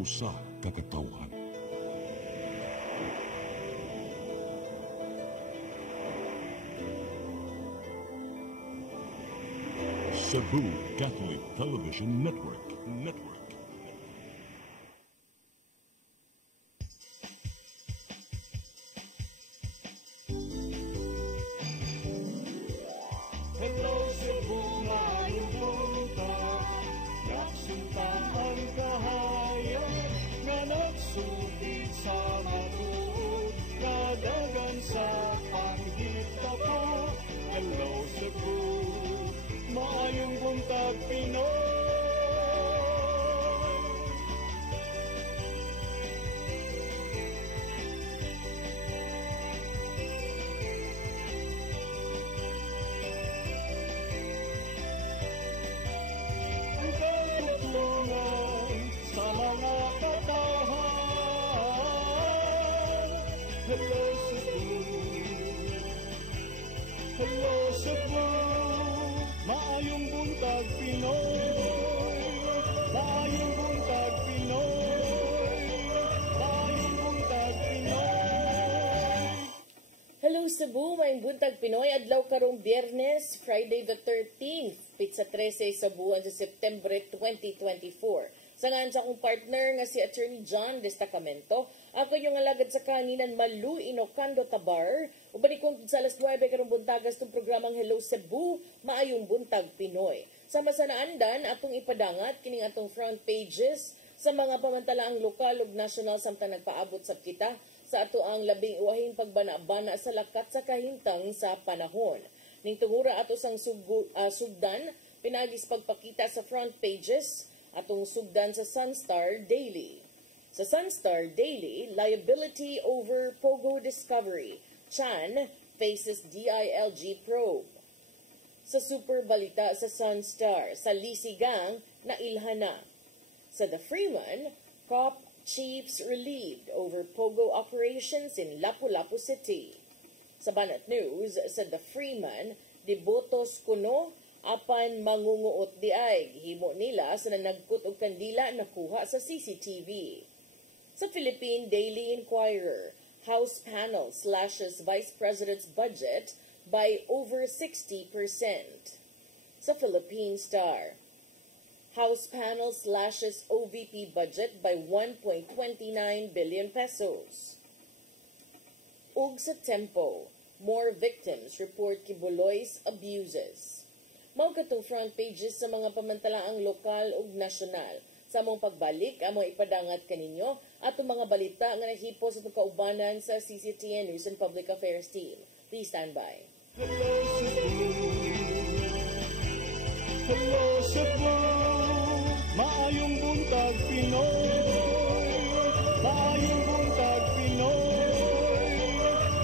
usa ka katawhan. Cebu Catholic Television Network. Hello Cebu, maayong buntag. Nagsunta ang kahayag na nagsulid sa matuod, kadagan sa panghita po. Hello Cebu, maayong buntag Pinoy. Ang katutulungan sa mga katawhan. Hello Cebu, hello Cebu, maayong buntag Pinoy, maayong buntag Pinoy, maayong buntag Pinoy. Hello Cebu, maayong buntag Pinoy. Adlaw karong Biyernes, Friday the 13th, pizza 13 sa buwan sa September 2024. Sangan sa akong partner nga si Attorney John Destacamento. Ako yung alagad sa kaninan Malu Inocando Tabar. Ubanikon sa alas 9 karong buntagas itong programang Hello Cebu, maayong buntag Pinoy. Sama sa naandan, atong ipadangat kining atong front pages sa mga pamantalaang lokal ug national samtang nagpaabot sa kita sa ato ang labing uwahing pagbana-bana sa lakat sa kahimtang sa panahon. Ning tungura ato sang sugdan, pinagis pagpakita sa front pages, atong sugdan sa Sunstar Daily. Sa Sunstar Daily, liability over Pogo discovery. Chan faces DILG probe. Sa Super Balita sa Sunstar, sa Lisigang na ilhana. Sa The Freeman, cop chiefs relieved over Pogo operations in Lapu-Lapu City. Sa Banat News, sa The Freeman, dibotos kuno apan mangunguot di ay himo nila sa nanagkot og kandila nakuha sa CCTV. Sa Philippine Daily Inquirer, House panel slashes Vice President's budget by over 60%. Sa Philippine Star, House panel slashes OVP budget by 1.29 billion pesos. Ug sa Tempo, more victims report Kibuloy's abuses. Mao katong front pages sa mga pamantalaang lokal ug nasyonal. Sa among pagbalik, among ipadangat kaninyo atong mga balita nga nahipo sa kaubanan sa CCTN News and Public Affairs team. Please stand by. Hello Cebu, hello Cebu, maayong buntag Pinoy, maayong buntag Pinoy,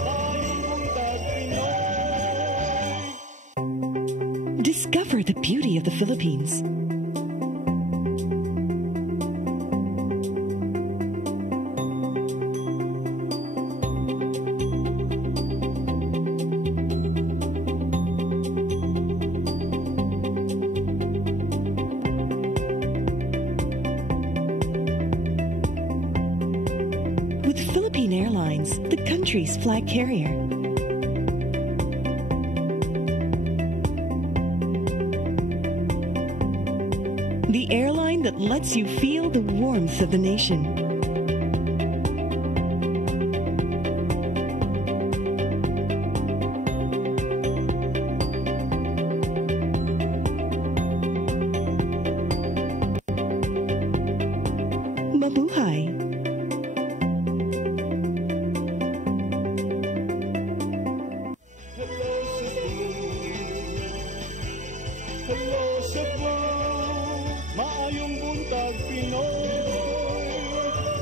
maayong buntag Pinoy. Discover the beauty of the Philippines. With Philippine Airlines, the country's flag carrier. The airline that lets you feel the warmth of the nation. Mabuhay! Hello Cebu, hello Cebu, maayong buntag Pinoy,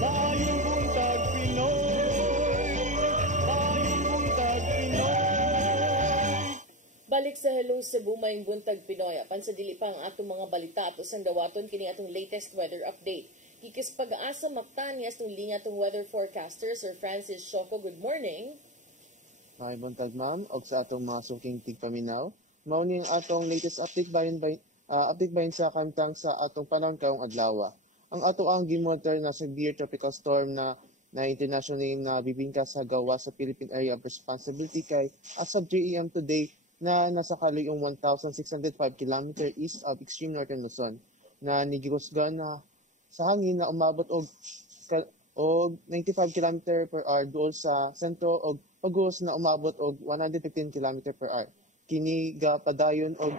maayong buntag Pinoy, maayong buntag Pinoy. Balik sa Hello Cebu, maayong buntag Pinoy. Apan sa dili pa ang atong mga balita ato sang dawaton kini atong latest weather update. Kikis pag-asa maktanyas tong linya tong weather forecaster Sir Francis Shoco. Good morning. May buntag ma'am og sa atong mga suking tigpaminaw. Mao ning atong latest update bahin sa kamtang sa atong panahon karong adlaw. ang ato ang gimonitor na severe tropical storm na international name na bibingka sa gawa sa Philippine Area of Responsibility kay as of 3 a.m. today na nasa kalayong 1,605 km east of extreme northern Luzon na nigihusgan na sa hangin na umabot og 95 km per hour duol sa sentro og pagos na umabot og 115 km per hour. Kini padayon og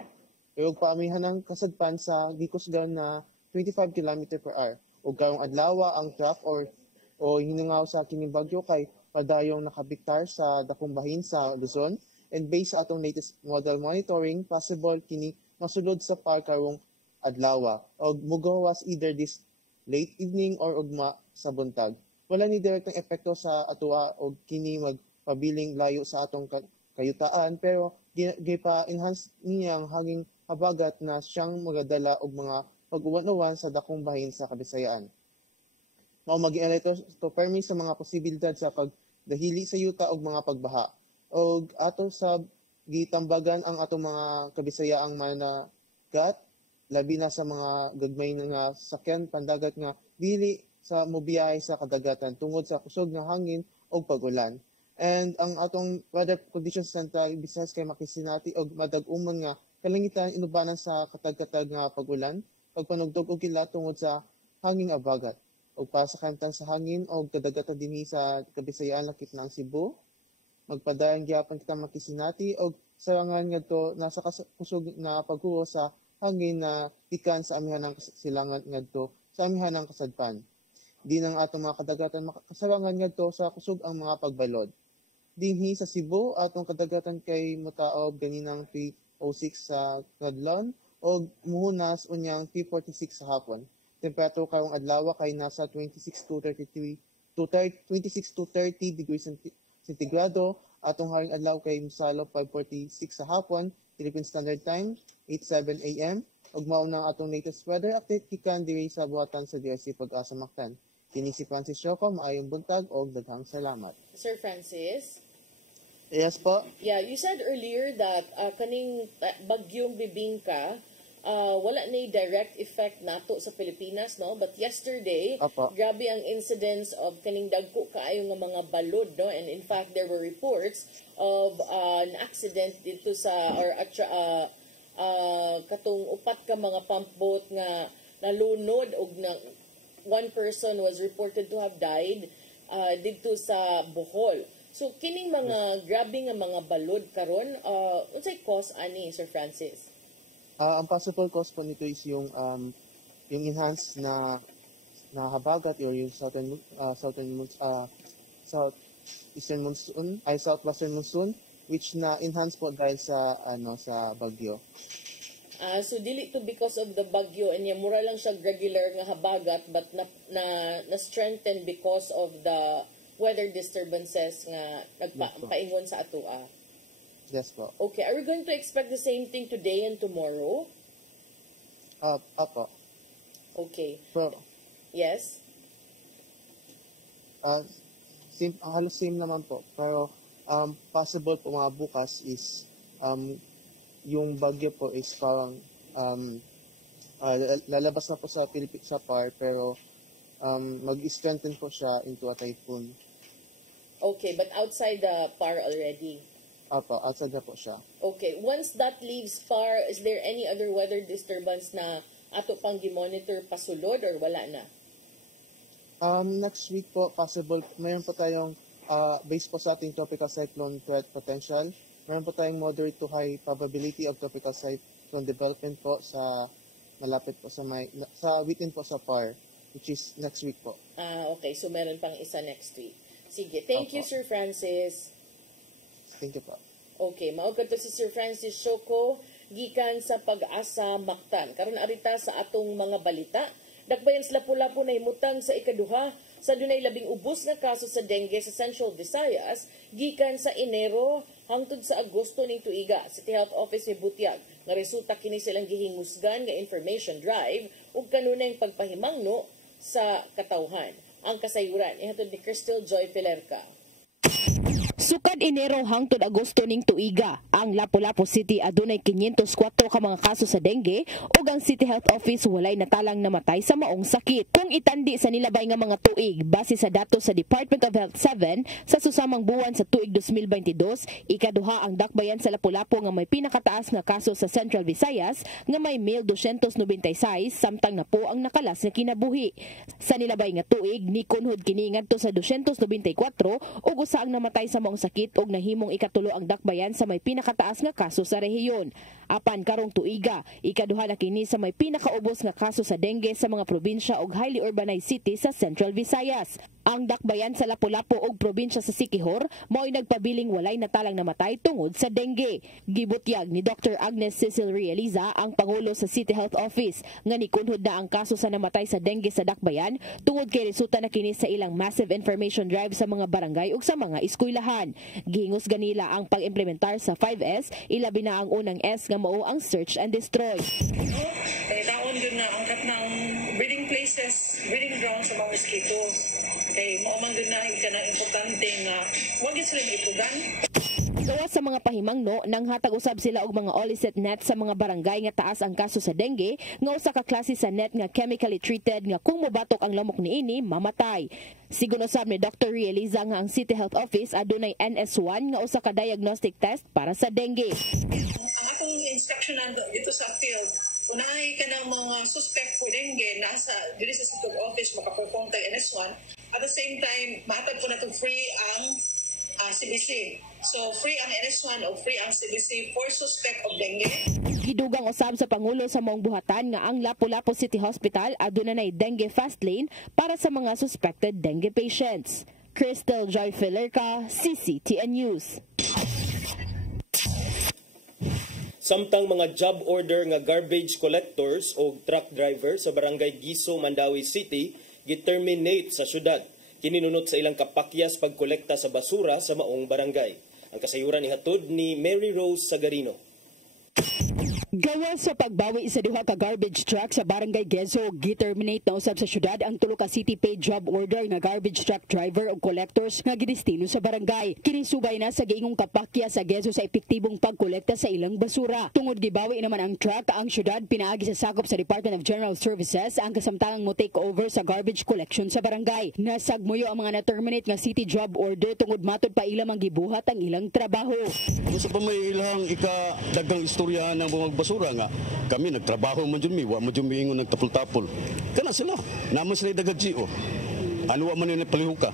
paamihan ng kasadpan sa gikusgan na 25 km per hour. O karong adlaw ang trough o hinungaw sa kining bagyo kay padayong nakabiktar sa dakong bahin sa Luzon. And based sa atong latest model monitoring, possible kini masulod sa par karong adlaw. O mugawas either this late evening or ugma sa buntag. Wala ni direktang epekto sa atua o kini magpabiling layo sa atong kayutaan pero gipa-enhance niya ang hanging habagat na siyang magadala og mga pag-uwan-uwan sa dakong bahin sa Kabisayaan. Mao mag-alert to permi sa mga posibilidad sa pagdahili sa yuta og mga pagbaha. Og ato sa gitambagan ang atong mga Kabisayaang managat labi na sa mga gagmay nga sakyan pandagat nga dili sa mobiyahe sa kadagatan tungod sa kusog nga hangin og pag-ulan. And ang atong weather conditions center bisas kay makisinati og madag-umon nga kalangitan inubanan sa katag-katag nga pag-ulan, pagpanugtog og kilat tungod sa hanging abagat. Og para sa kantan sa hangin og kadagatan dinhi sa Kabisayaan lakip na ang Cebu, magpadayon gyapon kita makisinati og sarangan ngadto nasa kusog na paghuho sa hangin na pikan sa amihanang silangan ngadto sa amihanang kasadpan. Di nang atong mga kadagatan makasarangan ngadto sa kusog ang mga pagbalod. Dinhi sa Cebu atong kadagatan kay motaob ganinang 3:06 sa kadlon o muhunas unyang 3:46 sa hapon. Temperature karong adlaw kay nasa 26 to 30 degrees centigrado. Atong haring adlaw kay misalo 5:46 sa hapon, Philippine Standard Time, 8:07 a.m. Ug mao nang atong latest weather update gikan diri sa buhatan sa DRC Pag-asa Mactan. Kini si Francis Choco, maayong buntag og daghang salamat. Sir Francis? Yes po. Yeah, you said earlier that kaning bagyong bibingka wala na direct effect nato sa Pilipinas, no? But yesterday, Apo. grabe ang incidents of kaning dagko kaayo nga mga balod, no? And in fact, there were reports of an accident dito sa katong upat ka mga pump boat nga nalunod og na one person was reported to have died dito sa Bohol. So kining mga grabe nga mga balod karon, unsay cause ani, Sir Francis? Ang possible cause po nito is yung enhanced na habagat or yung southwestern monsoon which na enhance po dahil sa sa bagyo. So dili to because of the bagyo and mura lang siya regular nga habagat but na strengthen because of the weather disturbances nga nagpaingon sa atua. Yes po. Okay, are we going to expect the same thing today and tomorrow? Apo. Okay. So, Yes? halos same naman po. Pero possible po mga bukas is yung bagyo po is parang lalabas na po sa Philippines sa PAR pero mag-strengthen po siya into a typhoon. Okay, but outside the PAR already? Apo, outside na po siya. Okay, once that leaves PAR, is there any other weather disturbance na ato pang gi-monitor pasulod or wala na? Next week po, possible, mayroon po tayong, based po sa ating tropical cyclone threat potential, mayroon po tayong moderate to high probability of tropical cyclone development po sa malapit po sa within po sa PAR, which is next week po. Okay, so meron pang isa next week. Sige, thank you, Sir Francis. Thank you po. Okay, maugad to si Sir Francis Choco, gikan sa Pag-asa Mactan. Karon arita sa atong mga balita, dakbayan sila pula-po na himutang sa ikaduha sa dunay labing ubos nga kaso sa dengue sa Central Visayas, gikan sa Enero hangtod sa Agosto ning tuiga. City Health Office ni Butiag, nga resulta kini silang gihingusgan nga information drive ug kanunay pagpahimangno sa katawhan. Ang kasayuran, ihatod ni Crystal Joy Pilerca. Sukad Enero hangtod Agosto ning tuiga, ang Lapu-Lapu City adunay 504 ka mga kaso sa dengue ug ang City Health Office walay natalang namatay sa maong sakit. Kung itandi sa nilabay nga mga tuig base sa datos sa Department of Health 7 sa susamang buwan sa tuig 2022, ikaduha ang dakbayan sa Lapu-Lapu nga may pinakataas nga kaso sa Central Visayas nga may 1,296 samtang na po ang nakalas nga kinabuhi. Sa nilabay nga tuig nikunhod kini ngadto sa 294 ug usa ang namatay sa maong sakit og nahimong ikatulo ang dakbayan sa may pinakataas nga kaso sa rehiyon. Apan karong tuiga, ikaduha na kini sa may pinakaubos nga kaso sa dengue sa mga probinsya ug highly urbanized cities sa Central Visayas. Ang dakbayan sa Lapu-Lapu ug probinsya sa Siquijor mao'y nagpabiling walay natalang namatay tungod sa dengue. Gibutyag ni Dr. Agnes Cecil Realiza, ang pangulo sa City Health Office, nga nikunhod na ang kaso sa namatay sa dengue sa dakbayan tungod kay resulta na kini sa ilang massive information drive sa mga barangay ug sa mga eskwelahan. Gihingos ganila ang pag-implementar sa 5S, ilabi na ang unang S nga mao ang search and destroy. Daon yun na ang katnang breeding places, breeding grounds sa mga mosquito. Kay maumang doon na ka na importante nga huwag sila ipugan. Gawas sa mga pahimangno, nang hatag usab sila og mga Oliset net sa mga barangay nga taas ang kaso sa dengue, nga usa ka klase sa net nga chemically treated nga kung mobatok ang lamok niini mamatay. Sigon usab ni Dr. Realiza nga ang City Health Office adunay NS1 nga usa ka diagnostic test para sa dengue. Ang atong instruction dito sa field, unahay ka ng mga suspect for dengue nasa dito sa City Office makaperform tag NS1. At the same time, mahatag po na ito free ang CBC. So, free ang NS1 o free ang CBC for suspect of dengue. Gidugang usab sa Pangulo sa maong buhatan nga ang Lapu-Lapu City Hospital adunay dengue fast lane para sa mga suspected dengue patients. Crystal Joy Filerca, CCTN News. Samtang mga job order nga garbage collectors o truck driver sa barangay Giso, Mandawi City giterminate sa syudad. Kininunot sa ilang kapakyas pagkolekta sa basura sa maong barangay. Ang kasayuran ni hatod ni Mary Rose Sagarino. Gawas sa pagbawi sa duha ka garbage truck sa Barangay Gezo, giterminate na usab sa syudad ang tulo ka city paid job order nga garbage truck driver ug collectors nga gidestino sa barangay. Kini subay na sa giingong kapakya sa Gezo sa epektibong pagkolekta sa ilang basura. Tungod gibawi naman ang truck, ang syudad pinaagi sa sakop sa Department of General Services ang kasamtangang mo take over sa garbage collection sa barangay. Nasagmuyo ang mga na-terminate nga city job order tungod matod pa ilang ang gibuhat ang ilang trabaho. Gusto pa may ilang dagang istorya ng basura nga kami nagtrabaho man jud mi wa man jud mi ingon nagtapol-tapol kana sila naman sila dagang GO ano wa man ni palihuka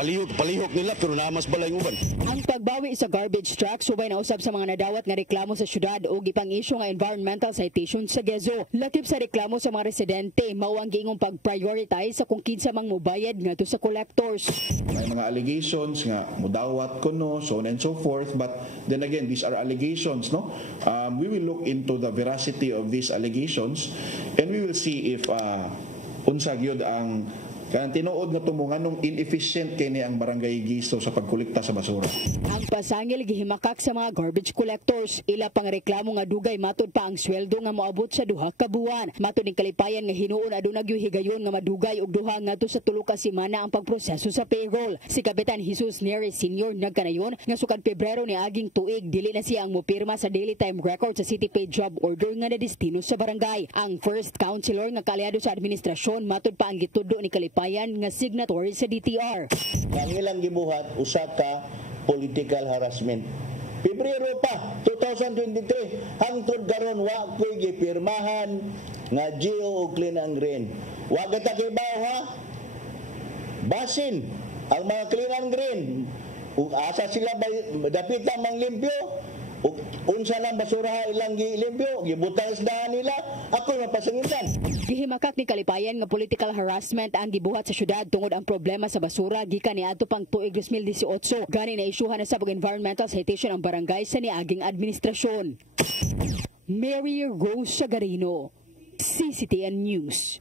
palihok nila pero namas balay uban. Ang pagbawi sa garbage truck subay na usab sa mga nadawat nga reklamo sa syudad o gipang-issue nga environmental citation sa Gezo. Lakip sa reklamo sa mga residente mao ang giingong pag-prioritize sa kung kinsa mang mobayad ngadto sa collectors. May mga allegations nga mudawat kuno so on and so forth, but then again these are allegations, no? We will look into the veracity of these allegations and we will see if unsa gyud ang kanang tinuod nga tumunganong inefficient kini ang barangay Giso sa pagkolekta sa basura. Ang pasangil gihimakak sa mga garbage collectors. Ila pang reklamo nga dugay matod pa ang sweldo nga moabot sa duha ka buwan. Matod ning kalipayan nga hinuon aduna gyud higayon nga madugay og duha ngadto sa tulo ka semana ang pagproseso sa payroll. Si Kapitan Jesus Neres Sr. nagkanayon nga sukad Pebrero ni aging tuig dili na siya ang mopirma sa daily time record sa city paid job order nga nadestino sa barangay. Ang first councilor nga kaliado sa administrasyon matod pa ang gitudlo ni kalipayan nga signatory sa DTR. Ang ilang gibuhat usa ka political harassment. Pebrero pa 2023 hangtod karon wa koy gipirmahan nga GO og clean and green. Wa gata kibaw ha. Basin ang mga clean and green. Ug asa sila dapita mang limpyo. Unsa lang basura ilang gilimpyo, gibutang isdahan nila, ako mapasangitan. Gihimakak ni kalipayan nga political harassment ang gibuhat sa syudad tungod ang problema sa basura gikan niadto pang tuig 2018. Gani na isyuhan na sa environmental citation ang barangay sa niaging administrasyon. Mary Rose Sagarino, CCTN News.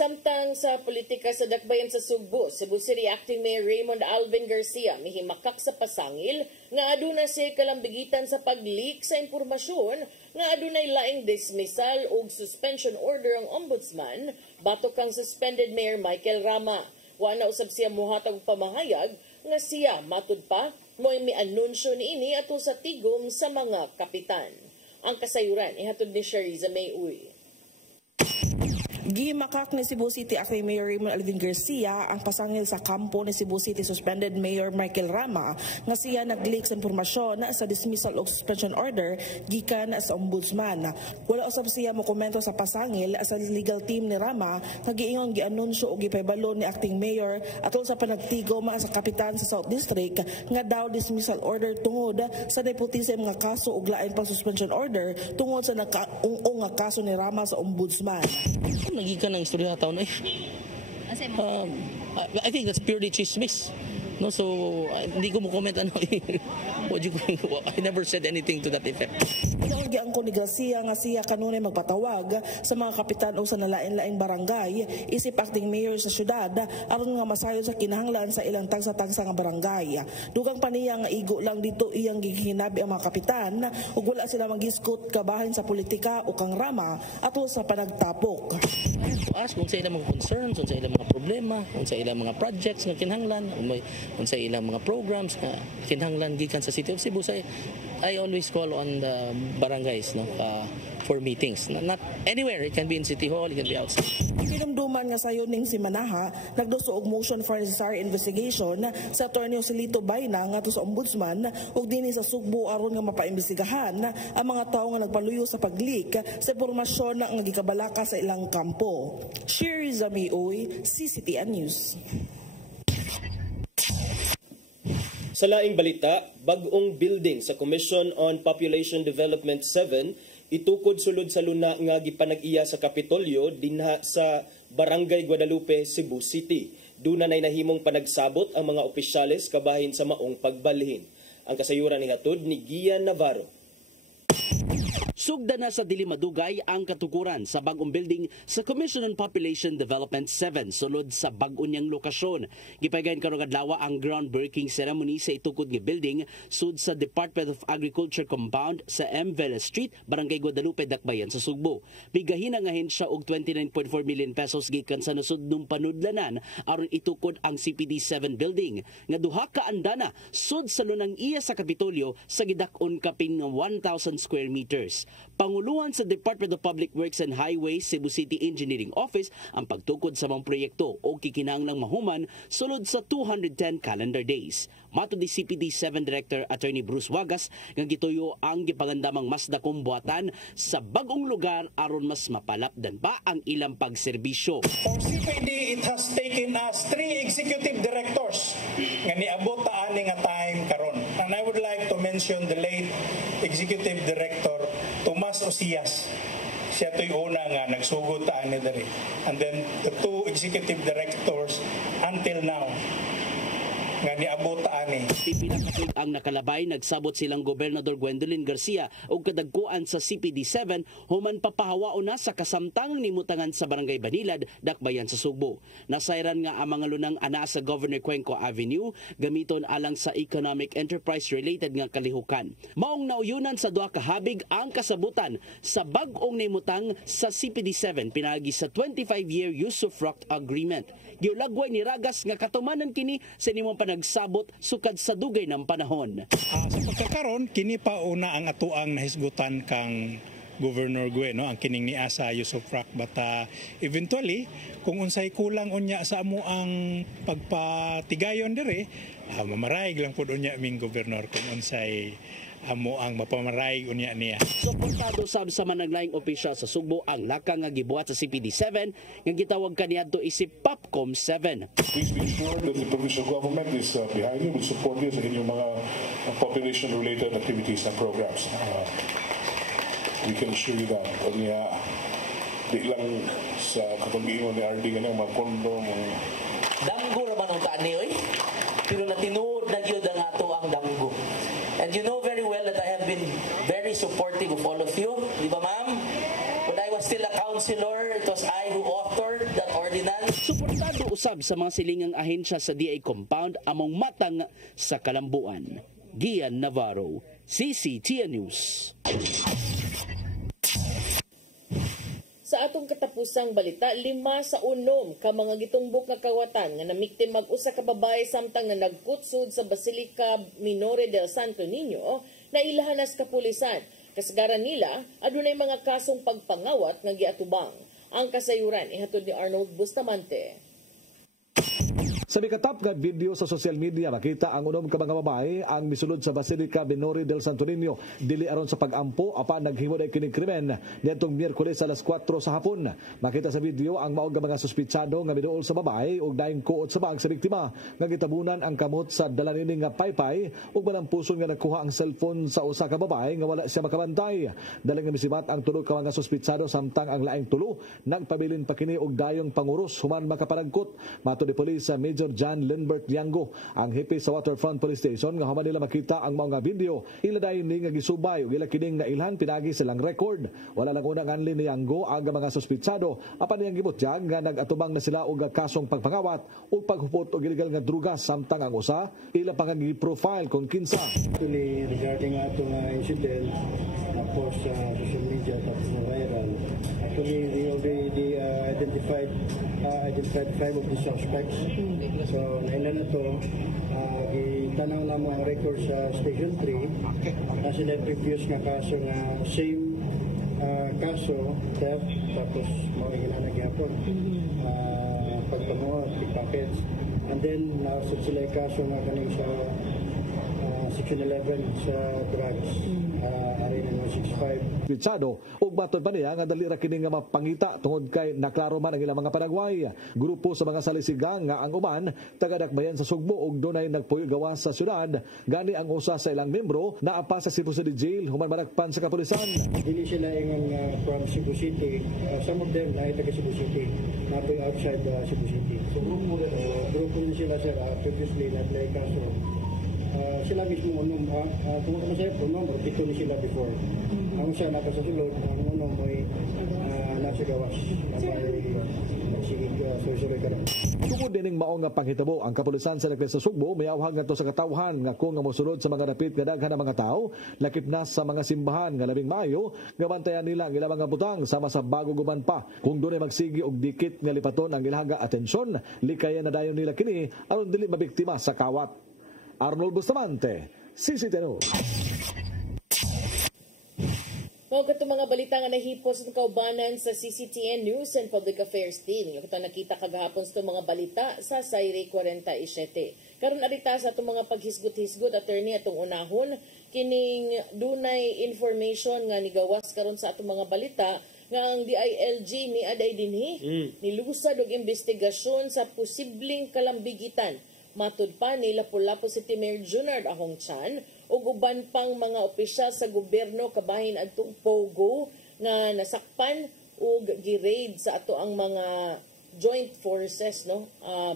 Samtang sa politika sa dakbayan sa Cebu City Acting Mayor Raymond Alvin Garcia mihimakak sa pasangil nga aduna siya kalambigitan sa pag-leak sa impormasyon nga adunay laing dismissal o suspension order ang ombudsman batok kang suspended Mayor Michael Rama. Wa na usab siya mohatag pamahayag nga siya matud pa mo may anunsyo niini ato sa tigom sa mga kapitan. Ang kasayuran ihatod ni Shariza May Uy. Gimakak ni Cebu City Acting Mayor Raymond Alvin Garcia ang pasangil sa kampo ni Cebu City Suspended Mayor Michael Rama nga siya nag-leak sa impormasyon sa dismissal o suspension order gikan sa ombudsman. Wala usab siya mo komento sa pasangil sa legal team ni Rama nga giingon gianunsyo o gipahibalo ni Acting Mayor atol sa panagtigom sa kapitan sa South District nga daw dismissal order tungod sa nepotism nga kaso ug lain pang suspension order tungod sa nagkaung nga kaso ni Rama sa ombudsman. Nagikan ng istorya taon eh. I think that's purely chismis. No, so hindi ko mo comment ano. I never said anything to that effect. Inaunggian ko ni Garcia nga siya kanunay magpatawag sa mga kapitan o sa nalain-laing barangay isip acting mayor sa syudad aron nga masayon sa kinahanglan sa ilang tagsa-tagsa nga barangay. Dugang pa niya nga igo lang dito iyang gihinabi ang mga kapitan ug wala sila magiskot kabahin sa politika o kang Rama atol sa panagtapok. Ask kung sa ilang mga concerns, kung sa ilang mga problema, kung sa ilang mga projects nga kinahanglan, kung sa ilang mga programs nga kinahanglan gikan sa City of Cebu. I always call on the barangays for meetings. Not anywhere. It can be in City Hall, it can be outside. Pinumduman nga sayo ning si Manaha nagduso og motion for necessary investigation sa Attorney Joselito Bayna nga to sa ombudsman ug dinhi sa Sugbo aron nga mapaimbestigahan ang mga tawo nga nagpaluyo sa pag-leak sa impormasyon nga gikabalaka sa ilang kampo. Shariza May Uy, CCTN News. Sa laing balita, bag-ong building sa Commission on Population Development 7 itukod sulod sa luna nga gipanag-iya sa Kapitolyo dinha sa Barangay Guadalupe, Cebu City. Duna nay nahimong panagsabot ang mga opisyales kabahin sa maong pagbalhin. Ang kasayuran ni hatod ni Gian Navarro. Sugda na sa dili madugay ang katukuran sa bag-ong building sa Commission on Population Development 7 sulod sa bag-o niyang lokasyon. Gipagayon karong adlaw ang groundbreaking ceremony sa itukod nga building sud sa Department of Agriculture compound sa M. Vela Street, Barangay Guadalupe, Dakbayan sa Sugbo. Bigahin ang ahensya og 29.4 million pesos gikan sa nasud nung panudlanan aron itukod ang CPD 7 building nga duha ka andana sud sa lunang iya sa Kapitolyo sa gidak-on kapin 1,000 square meters. Panguluhan sa Department of Public Works and Highways Cebu City Engineering Office ang pagtukod sa mga proyekto o kikinahanglang mahuman sulod sa 210 calendar days. Matud ni CPD 7 Director Attorney Bruce Wagas nga gituyo ang gipagandamang mas dakong buhatan sa bagong lugar aron mas mapalapdan pa ang ilang pagserbisyo. For CPD, it has taken us 3 executive directors nga niabot ta ani nga time karon. And I would like to mention the late executive director Tomas Osias. Siya to'y una nga nagsugod ta ani diri. And then the 2 executive directors until now nga niabot ani. Pipila ka ang nakalabay, nagsabot silang Gobernador Gwendolyn Garcia o kadagkuan sa CPD 7 human papahawaon na sa kasamtangang nimutangan sa Barangay Banilad, Dakbayan sa Sugbo. Nasayran nga ang mga lunang ana sa Governor Cuenco Avenue gamiton alang sa economic enterprise related nga kalihukan. Maong nauyunan sa duha ka habig ang kasabutan sa bag-ong nimutang sa CPD 7 pinagi sa 25-year usufruct agreement. Giulagway ni Ragas nga katumanan kini sa nimong panagsabot sukad sa dugay ng panahon. Sa pagkakaroon, kini pa una ang atuang nahisgutan kang Governor Gue, no? Ang kining ni Asa usufruct. But eventually, kung unsay kulang unya sa amo ang pagpatigayon dire, mamaraig lang po unya ming Governor kung unsay amo ang mapamaraig unya niya. Suportado sab sa managlaing opisyal sa Sugbo ang laka nga gibuhat sa CPD 7 nga gitawag kaniadto isip Popcom 7. Please be sure that the provincial government is behind you, will support you sa inyong mga population-related activities and programs. We can assure you that. Di lang sa katabiingon ni RD ganyan, mga kondo, Danggo raman ang taani, oy. Pero natinood na yun ang ato ang danggo. And you know very well that I have been very supportive of all of you. Di ba, ma'am? When I was still a councilor, it was I who authored that ordinance. Suportado usab sa mga silingang ahensya sa DA compound among matang sa kalambuan. Gian Navarro, CCTN News. Sa Sa atong katapusang balita, 5 sa 6 ka mga gitumbok nga kawatan nga namiktim mag-usa ka babae samtang na nagkutsod sa Basilica Minore del Santo Niño na ilahanas kapulisan. Kasagaran nila, adunay mga kasong pagpangawat nga giatubang. Ang kasayuran ihatod ni Arnold Bustamante. Sa mikatap nga video sa social media, makita ang unom ka mga babae ang misulod sa Basilica Minore del Santo Niño. Dili aron sa pag-ampo, apan naghimo na kining krimen niadtong Miyerkules alas 4 sa hapon. Makita sa video ang maog nga mga suspitsado nga miduol sa babae ug daing kuot sa bag sa biktima nga gitabunan ang kamot sa dala nini nga paypay ug malampuson nga nakuha ang cellphone sa usa ka babae nga wala siya makabantay. Dali nga misibat ang tulo ka mga suspitsado samtang ang laing tulo nagpabilin pa kini og dayong panguros human makapanagkot. Matud ni pulis sa Major John Lindbergh Liango, ang hipi sa Waterfront Police Station nga human nila makita ang mga video. Ila dayon ni nga gisubay ug ila kining nailhan pinagi silang record. Wala lang unang anli ni Liango ang mga suspitsado apan niyang gibutyag nga nagatubang na sila og kasong pagpangawat ug paghupot og illegal nga drugas samtang ang usa ila pangagi-profile kung kinsa. Actually, regarding ato nga incident na post sa social media tapos na viral, actually we already identified 5 of the suspects. So, nailan na ito, itanaw na mga record sa Station 3 na sila previous nga kaso nga same kaso, theft, tapos mga ginanag yapon, pagpanguha, pickpockets. And then, nasad sila yung kaso nga kaning sa Section 11 sa drugs, Arena 165. Pichado, ug matod pa niya nga dali ra kini nga mapangita tungod kay naklaro man ang ilang mga panagway. Grupo sa mga salisigang nga ang uban taga-dakbayan sa Sugbo ug dunay nagpuyo gawas sa syudad. Gani ang usa sa ilang membro naapa sa Cebu City Jail human managpan sa kapulisan. Dili sila ingon from Cebu City. Some of them na taga Cebu City, napoy outside Cebu City. So grupo din sila sir, previously na play kaso. Sila mismo unom, tungkol naman sa'yo, unom, dito ni sila before. Ang siya nakasasulod, ang unom ay nasa gawas. Tungod dining mao nga panghitabo ang kapulisan sa Negres sa Sugbo mayawhag ngadto sa katawhan nga kung nga mosulod sa mga dapit nga daghan nga mga tao lakip na sa mga simbahan nga labing maayo nga bantayan nila ang ilang mga butang sama sa bago guban pa kung dunay magsigi og dikit nga lipaton ang ilaga atensyon likayan na dayon nila kini aron dili mabiktima sa kawat. Arnold Bustamante, CCTV News. Mga katong mga balita nga nahipos ng kaubanan sa CCTN News and Public Affairs Team. Yung katong nakita kagahapon sa mga balita sa Sayre 47. Karon arita sa itong mga paghisgot-hisgot, attorney atong unahon, kining dunay information nga nigawas karon sa atong mga balita nga ang DILG ni aday dinhi nilusad og investigasyon sa posibleng kalambigitan. Matud pa ni Lapu-Lapu City Mayor Junard Ahong Chan ug uban pang mga opisyal sa gobyerno kabahin adtong Pogo nga nasakpan ug gi-raid sa ato ang mga joint forces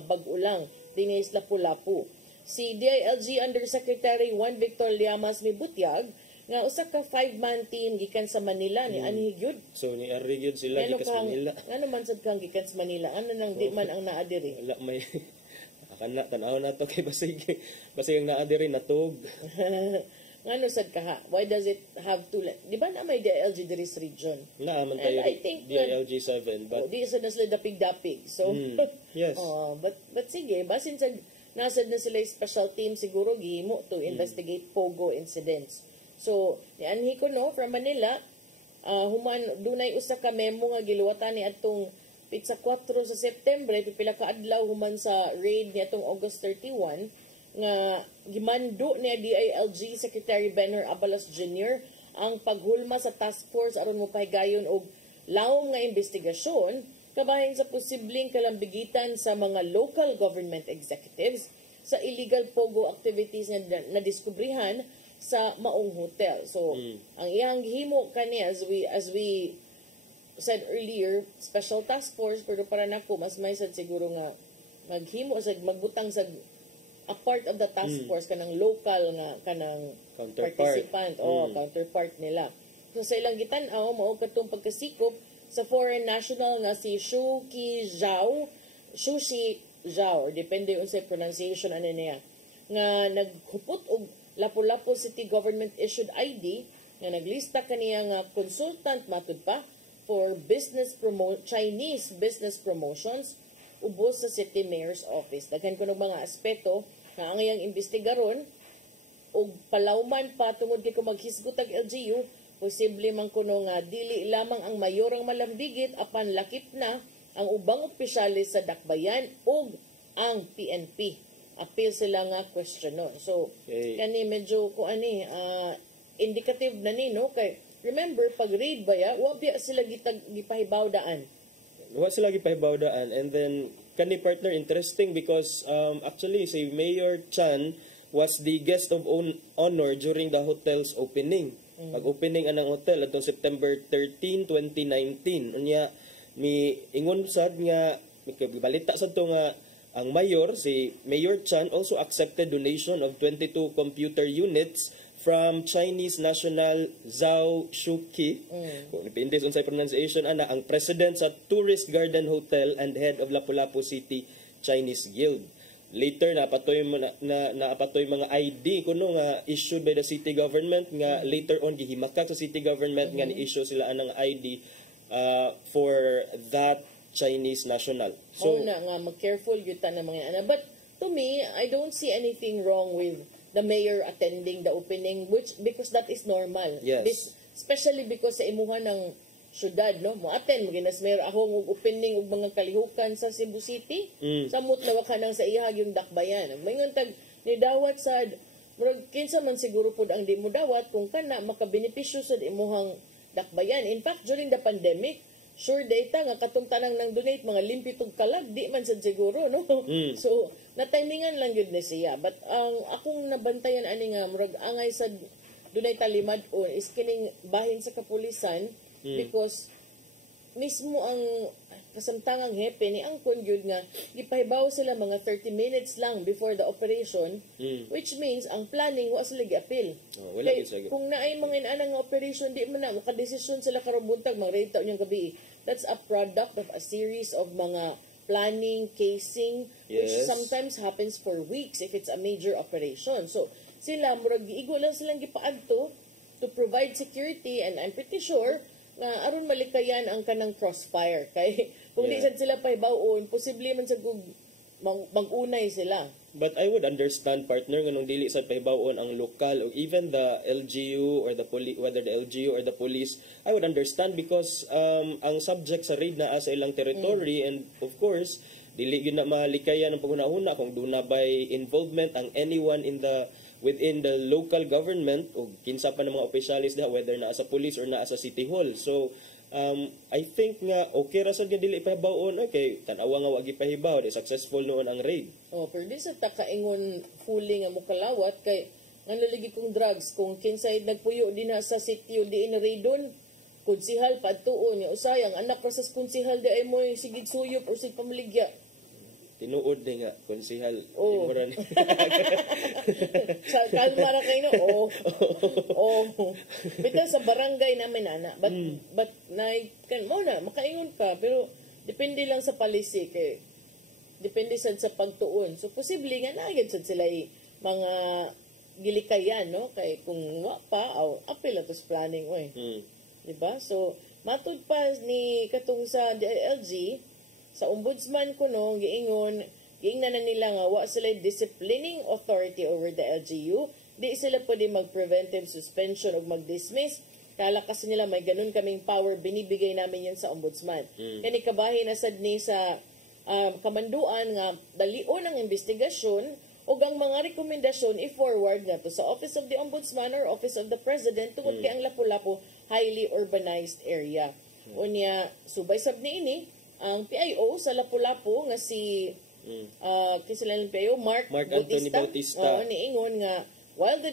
bag-o lang dinhi sa Lapu-Lapu. Si DILG Undersecretary Juan Victor Llamas mibutyag nga usa ka 5-man team gikan sa Manila ni anhi gyud. So ni ari gyud sila gikan sa Manila. Ano man sad kang gikan sa Manila? Ano nang di man ang naa diri? Wala may kana tanaw na to kay basig ang naa diri natog. Ngano sad ka ha? Why does it have to di ba na may DILG diri sa region? Na man tayo DILG 7 but di sa nasla dapig-dapig. So yes. But sige, basin sa nasad na sila special team siguro gihimo to investigate Pogo incidents. So ni anhi ko from Manila human dunay usa ka memo nga giluwatan ni atong sa 4 sa September, pipila ka adlaw human sa raid niya itong August 31, nga gimando niya DILG Secretary Benner Abalos Jr. ang paghulma sa task force aron mo pahigayon og lawom nga investigasyon kabahin sa posibleng kalambigitan sa mga local government executives sa illegal pogo activities nga nadiskubrihan sa maong hotel. So, ang iyang himo kani as we said earlier, special task force pero para nako mas may sad siguro nga maghimo sa magbutang sa a part of the task force kanang local nga kanang participant counterpart nila. So sa ilang gitan-aw mao katong pagkasikop sa foreign national nga si Shushi Zhao, depende unsay pronunciation ani niya, nga naghupot og Lapu-Lapu City government issued ID nga naglista kaniya nga consultant matud pa for Chinese business promotions ubos sa City Mayor's Office. Daghan ko ng mga aspeto na ang iyang investigaron o palawman pa tungod kay kung maghisgot ang LGU, posible man kuno nga dili lamang ang mayor ang malambigit apan lakip na ang ubang opisyalis sa dakbayan ug ang PNP. Appeal sila nga questionon. So, kani medyo indicative na ni, no? Kay, remember, pag raid ba ya, wabya sila gipahibawdaan. Wa sila gipahibawdaan. And then, kani partner, interesting because actually, si Mayor Chan was the guest of honor during the hotel's opening. Pag-opening anang hotel atong September 13, 2019. Unya, mi ingon sad nga, balita sad to nga, ang mayor, si Mayor Chan, also accepted donation of 22 computer units from Chinese national Zhao Shuqi. Kung depende sa unsay pronunciation, ang president sa Tourist Garden Hotel and head of Lapu-Lapu City Chinese Guild. Later, naapatoy mga ID kuno nga issued by the city government nga later on gihimakak sa city government nga ni-issue sila anang ID for that Chinese national. So, nga mag-careful yun na mga ana. But to me, I don't see anything wrong with the mayor attending the opening, because that is normal. Yes. Especially because sa imuhan ng syudad, no? Mo-attend, maginas mayor ako ng opening ug mga kalihukan sa Cebu City. Samot na waka nang sa ihag yung dakbayan. Mayroon tag ni dawat sa kinsa man siguro pud ang di mo dawat kung kana makabenepisyo sa imuhang dakbayan. In fact, during the pandemic, sure data nga katong tanang nang donate mga limpitog kalag di man sad siguro, no? So natimingan lang yun ni siya, but ang akong nabantayan ani nga murag angay sa dunay talimad is kining bahin sa kapulisan because mismo ang kasamtangang hepe ni ang yun nga gipahibaw sila mga 30 minutes lang before the operation, which means ang planning wa sila gi-appeal. Kung naay mga inanang nga operation di man na makadesisyon sila karong buntag mag-raid taon yung gabi. That's a product of a series of mga planning, casing, which sometimes happens for weeks if it's a major operation. So sila murag giigo lang silang gipaadto to provide security, and I'm pretty sure nga aron malikayan ang kanang crossfire kay kung di sad sila pahibawon posible man sa mag-unay sila. But I would understand, partner, nga nung dili sad pahibawon ang lokal or even the LGU or the police, whether the LGU or the police, I would understand because ang subject sa raid na sa ilang territory and of course dili gyud na malikayan ang paghuna-huna kung doon na by involvement ang anyone within the local government o kinsa pa ng mga opisyalis diha, whether naa sa police or naa sa city hall. So I think nga okay ra sad nga dili pahibawon, okay tan-awa nga wa gipahibaw, di successful noon ang raid. Pero di sa takaingon fully nga mokalawat kay nga naligi kong drugs kung kinsay nagpuyo din sa city o di in raidon konsihal padtuon nga usay ang anak ra sa konsihal di ay mo sigig suyop o sig pamaligya. Tinuod din nga, konsihal. Kalma ra kayo, no? Bita sa barangay namin, ana. But makaingon pa. Pero, depende lang sa policy. Kay, depende sa pagtuon. So, posible nga naagad sila mga gilikayan, no? Kay, kung wa pa, apil atos planning, diba? So, matud pa ni katong sa DILG, sa ombudsman ko no, giingnan na nila nga wa sila disciplining authority over the LGU. Di sila pwede mag-preventive suspension o mag-dismiss. Kala kasi nila may ganun kaming power, binibigay namin yan sa ombudsman. Kani kabahin na sad ni sa kamanduan nga dalion ang investigasyon o ang mga rekomendasyon i-forward nga to sa Office of the Ombudsman or Office of the President tungod kay ang Lapu-Lapu highly urbanized area. Unya, subay sab ni ini, ang PIO sa Lapu-Lapu nga si kisilan ng PIO Mark Bautista niingon nga while the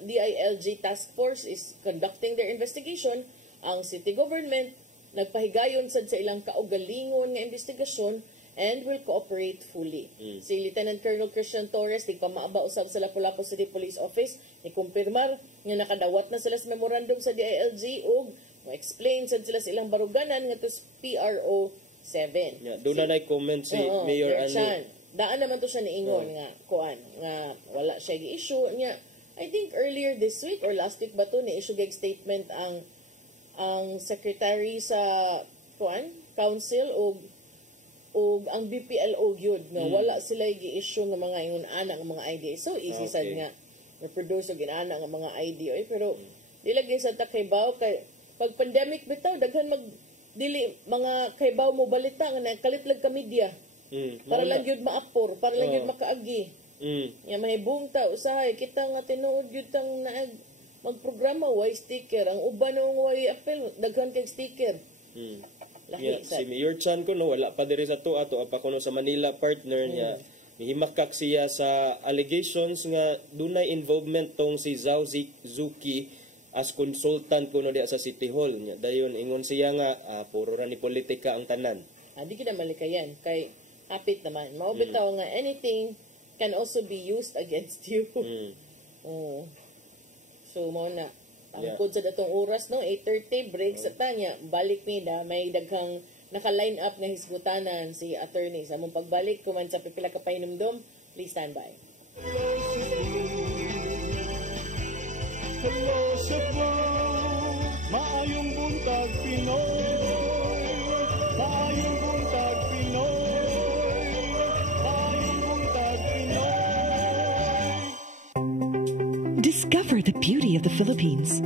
DILG task force is conducting their investigation, ang city government nagpahigayon sad sa ilang kaugalingon nga investigasyon and will cooperate fully. Si Lieutenant Colonel Christian Torres di pa maaba usab sa Lapu-Lapu City Police Office ni kumpirmar nga nakadawat na sila sa memorandum sa DILG ug mo-explain sad sila sa ilang baruganan nga to PRO 7. Doon na comment si Mayor Ani. Daan naman to siya niingon nga wala siya gi-issue niya. I think earlier this week or last week ba to ni-issue gag statement ang ang secretary sa council o ang BPLO gyud nga wala sila gi-issue nga mga ingon ana nga mga ID. So easy sad nga reproduce og inana nga mga ID pero dili gyud sa takaybaw kay pag pandemic bitaw daghan dili mga kaybaw mo balita nga nakalitlag ka media. Para lang gyud maapor, para lang gyud makaagi. Ya mahibong ta usahay kita nga tinuod gyud tang magprograma way sticker ang uban ng way apel daghan kay sticker. Si Mayor Chan ko wala pa diri sa ato pa kuno sa Manila partner niya. Himakak siya sa allegations nga dunay involvement tong si Zhao Zuki as consultant kuno diya sa City Hall niya. Dayon ingon siya nga puro ra ni politika ang tanan. Di kita malikayan kay hapit naman. Mao bitaw nga anything can also be used against you. So mo na angkod sa datong oras 8:30 break sa tanya balik mi may daghang naka-line up nga hisgutanan si attorney sa among pagbalik kuman sa pipila ka pahinumdom. Please stand by. Hello Cebu, maayong buntag Pinoy, maayong buntag Pinoy, maayong buntag Pinoy. Discover the beauty of the Philippines.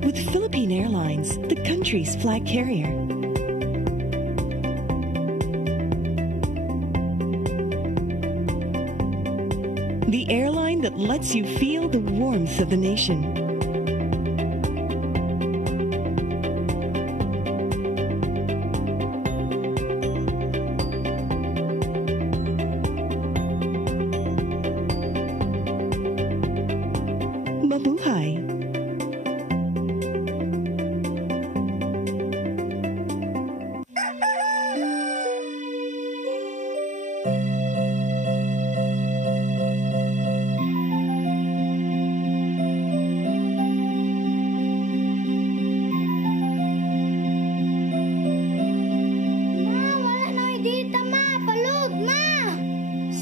With Philippine Airlines, the country's flag carrier. The airline that lets you feel the warmth of the nation. Mabuhay.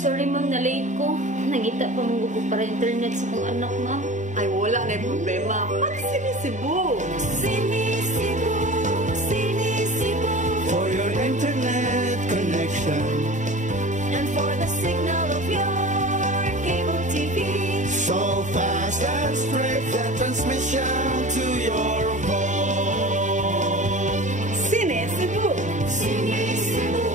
Sorry ma'am, na late ko. Nangita pa mong gusto para internet sa kong anak ma'am. Ay, wala na yung problema. Pag-sinisibo. Sinisibo, sinisibo. For your internet connection. And for the signal of your cable TV. So fast and straight the transmission to your home. Sinisibo. Sinisibo,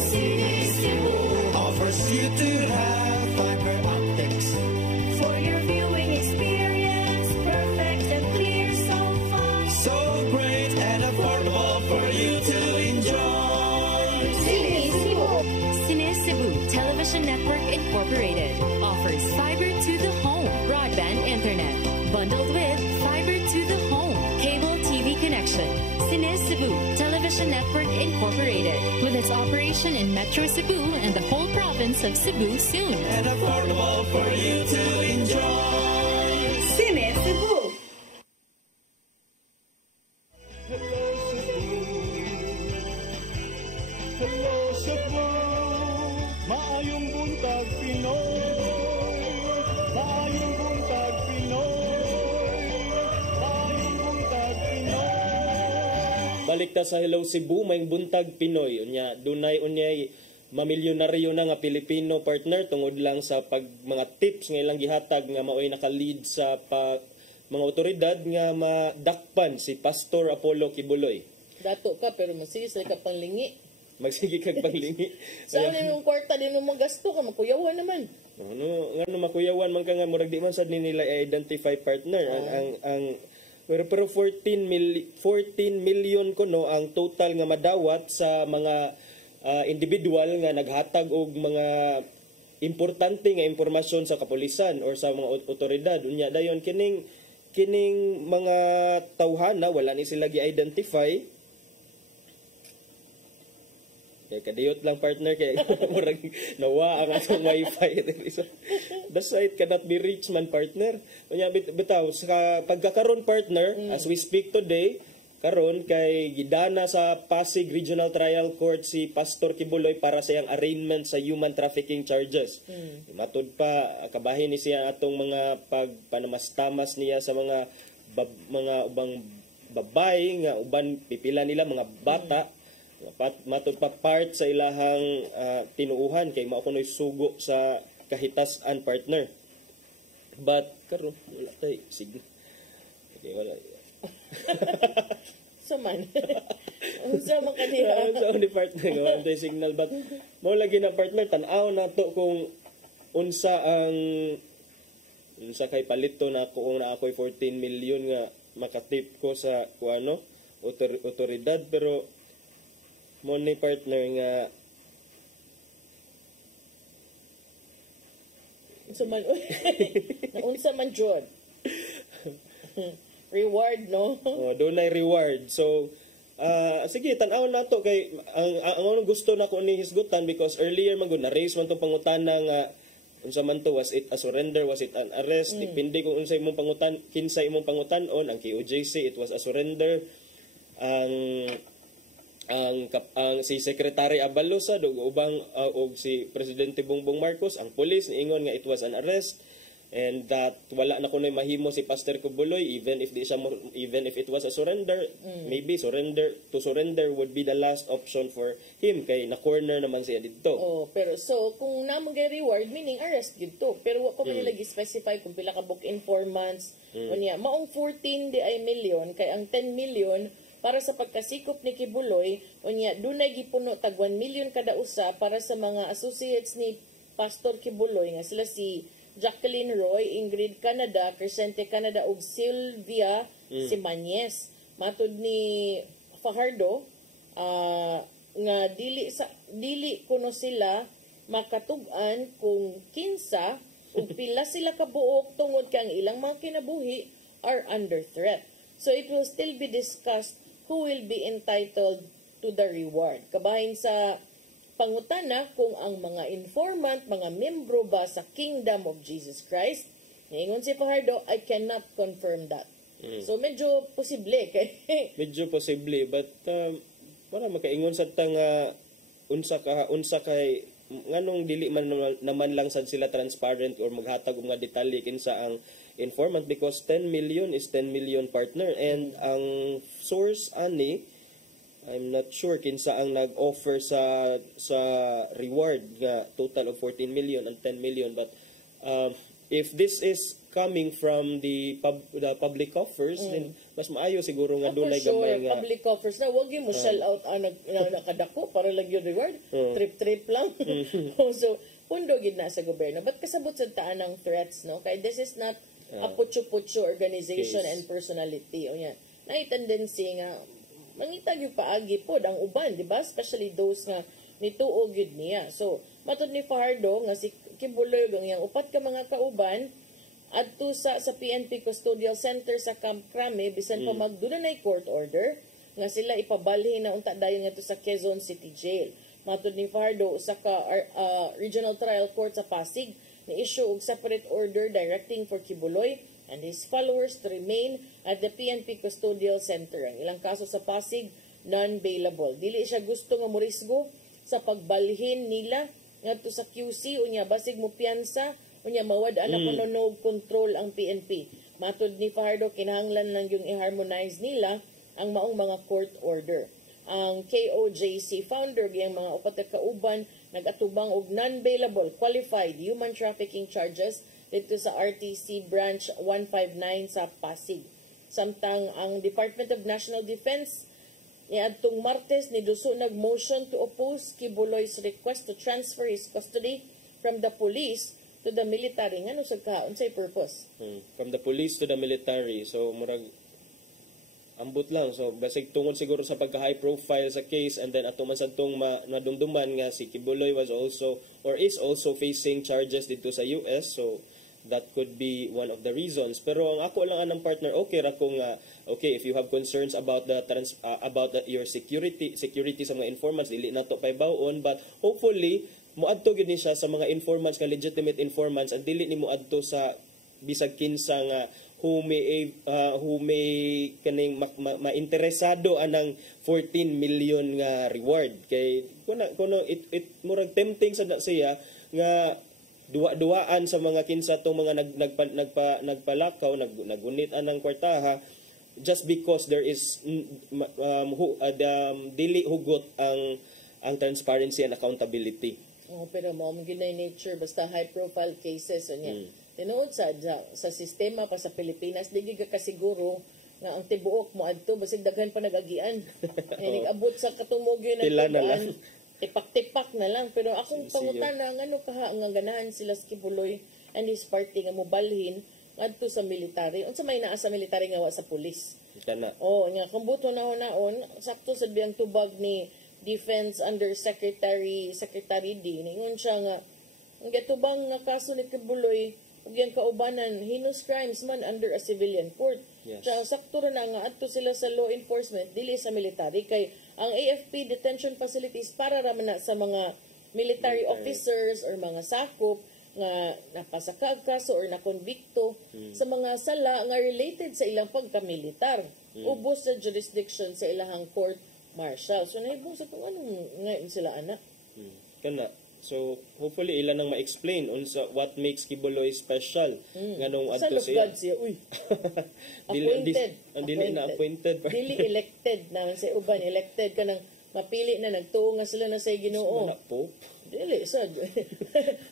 sinisibo. Offers you to have fiber optics. For your viewing experience, perfect and clear so far. So great and affordable for you to enjoy. Sinisibo. Sinisibo Television Network Incorporated offers fiber to the home broadband internet bundled with fiber to the home cable TV connection. Sinisibo Television Network Incorporated with its operation in Metro Cebu and the whole province of Cebu soon. And affordable for you to enjoy. Sinisibo. Hello Cebu, maayong buntag Pinoy, maayong buntag Pinoy, maayong buntag Pinoy. Balik ta sa Hello Cebu, may buntag Pinoy. Unya, dunay unyay mamilyonaryo na nga Pilipino partner tungod lang sa mga tips nga ilang gihatag nga maoy naka-lead sa mga otoridad nga madakpan si Pastor Apollo Kibuloy. Dato ka pero masisay ka panglingi. Magsige kag panglingi. Sa yung kwarta din mo magasto ka makuyawan naman. Ano makuyawan man ka nga murag di man sad nila identify partner ang pero 14 million kuno ang total nga madawat sa mga individual nga naghatag og mga importante nga impormasyon sa kapulisan or sa mga otoridad. Unya dayon kining mga tawhana wala ni sila gi-identify. Kay kadiyot lang partner kay murag nawa ang atong wifi. So, the site cannot be reached man partner. Unya bitaw sa pagkakaron partner as we speak today karon kay gidana sa Pasig Regional Trial Court si Pastor Kibuloy para sa iyang arraignment sa human trafficking charges. Matud pa kabahin ni siya atong mga pagpanamastamas niya sa mga ubang babay nga uban pipila nila mga bata. Matud pa part sa ilahang tinuuhan kay mao kunoy sugo sa kahitas-an partner. But karon wala tay signal. Okay, wala. Saman. Unsa man kaniya? Sa ni partner wala tay signal but mao lagi na partner tan-aw nato kung unsa kay palito na ako na ako'y 14 million nga makatip ko sa kuano otoridad pero mo ni partner nga unsa man naunsa man jud reward no dunay reward so sige tan-aw nato kay ang gusto nako ni hisgutan because earlier man gud na raise man tong pangutana nga unsa man to was it a surrender was it an arrest depende kung unsa imong pangutan kinsa imong pangutan-on ang KOJC it was a surrender ang si Secretary Abalosa ug ubang og si Presidente Bongbong Marcos ang police niingon nga it was an arrest and that wala na kunoy mahimo si Pastor Kibuloy even if it was a surrender maybe surrender would be the last option for him kay na corner naman siya didto. Pero so kung namo gay reward meaning arrest gidto pero wa pa man lagi specify kung pila ka book informants unya maong 14 di ay million kay ang 10 million para sa pagkasikop ni Kibuloy, unya dunay gipuno tag 1 million kada usa para sa mga associates ni Pastor Kibuloy nga sila si Jacqueline Roy, Ingrid Canada, Crescente Canada ug Sylvia Simañez. Matud ni Fajardo nga dili kuno sila makatug-an kung kinsa ug pila sila kabuok tungod kay ang ilang mga kinabuhi are under threat. So it will still be discussed who will be entitled to the reward. Kabahin sa pangutana kung ang mga informant, mga membro ba sa Kingdom of Jesus Christ. Ngayon si Fajardo, I cannot confirm that. So medyo posible kay medyo posible but wala makaingon sa tang unsa kay nganong dili man naman lang sad sila transparent or maghatag og mga detalye kinsa ang informant because 10 million is 10 million partner and ang source ani I'm not sure kinsa ang nag-offer sa reward nga total of 14 million and 10 million but if this is coming from the public offers then mas maayo siguro nga dunay gamay nga public offers na wag mo shell out nakadako para lang yung reward trip lang so pundo gid na sa gobyerno but kasabot sa taan ng threats no kay this is not a putyo-putyo organization and personality o yan na tendency nga mangitag yung paagi pod ang uban di ba especially those nga nituog yun niya so matud ni Fajardo nga si Kibuloy ang yang upat ka mga kauban adto sa PNP Custodial Center sa Camp Crame bisan pa magdunay court order nga sila ipabalhin na unta dayon ngadto sa Quezon City Jail. Matud ni Fajardo usa ka Regional Trial Court sa Pasig ni issue og separate order directing for Kibuloy and his followers to remain at the PNP Custodial Center. Ang ilang kaso sa Pasig non-bailable. Dili siya gusto nga morisgo sa pagbalhin nila ngadto sa QC unya basig mo piyansa unya mawad ana kononog control ang PNP. Matud ni Fajardo kinahanglan lang yung i-harmonize nila ang maong mga court order. Ang KOJC founder gayang mga upat ka kauban nagatubang og non-bailable qualified human trafficking charges dito sa RTC branch 159 sa Pasig. Samtang ang Department of National Defense niadtong Martes ni duso nag-motion to oppose Kibuloy's request to transfer his custody from the police to the military. Ngano sa kaon say purpose? From the police to the military. So murag ambot lang. So basig tungod siguro sa pagka high profile sa case and then ato man sadtong nadumduman nga si Kibuloy was also or is also facing charges dito sa US. So that could be one of the reasons. Pero ang ako lang anang partner, okay ra kung okay, if you have concerns about your security sa mga informants, dili nato paybawon, but hopefully moadto gid ni siya sa mga informants nga legitimate informants, at dili ni moadto sa bisag kinsa nga who may kaning mainteresado anang 14 million nga reward kay kuno it murag tempting sa siya nga duwa-duwaan sa mga kinsa tong mga nagpalakaw, nagunit anang kwartaha just because there is dili hugot ang transparency and accountability. Pero mo ginay nature basta high profile cases unya. Tinuod sa sistema pa sa Pilipinas, di ka kasiguro nga ang tibuok mo adto basig daghan pa nagagian. Ay abot sa katumog yun ang tipak-tipak na lang. Pero akong pangutana nga ano kaha nga ganahan sila sa Kibuloy and his party nga mobalhin adto sa military. Unsa may naa sa military nga wa sa pulis. Kana. Nga kung buto naon sakto sa biyang tubag ni Defense Undersecretary D. Ningon siya nga ang gatubang nga kaso ni Kibuloy ug yang kaubanan heinous crimes man under a civilian court. Yes. Sakto ra na nga adto sila sa law enforcement dili sa military kay ang AFP detention facilities para ra man na sa mga military officers or mga sakop nga napasaka og kaso or nakonbikto sa mga sala nga related sa ilang pagka-militar. Ubos sa jurisdiction sa ilahang court martial. So nahibong sa kung anong ngayon sila anak. Kana. So hopefully ilan nang ma-explain unsa what makes Kibuloy special nganong adto siya. Uy. Appointed. Dili na appointed. Dili elected naman sa uban, elected ka nang mapili na nagtuo nga sila na sa Ginoo. Wala po. Dili sad.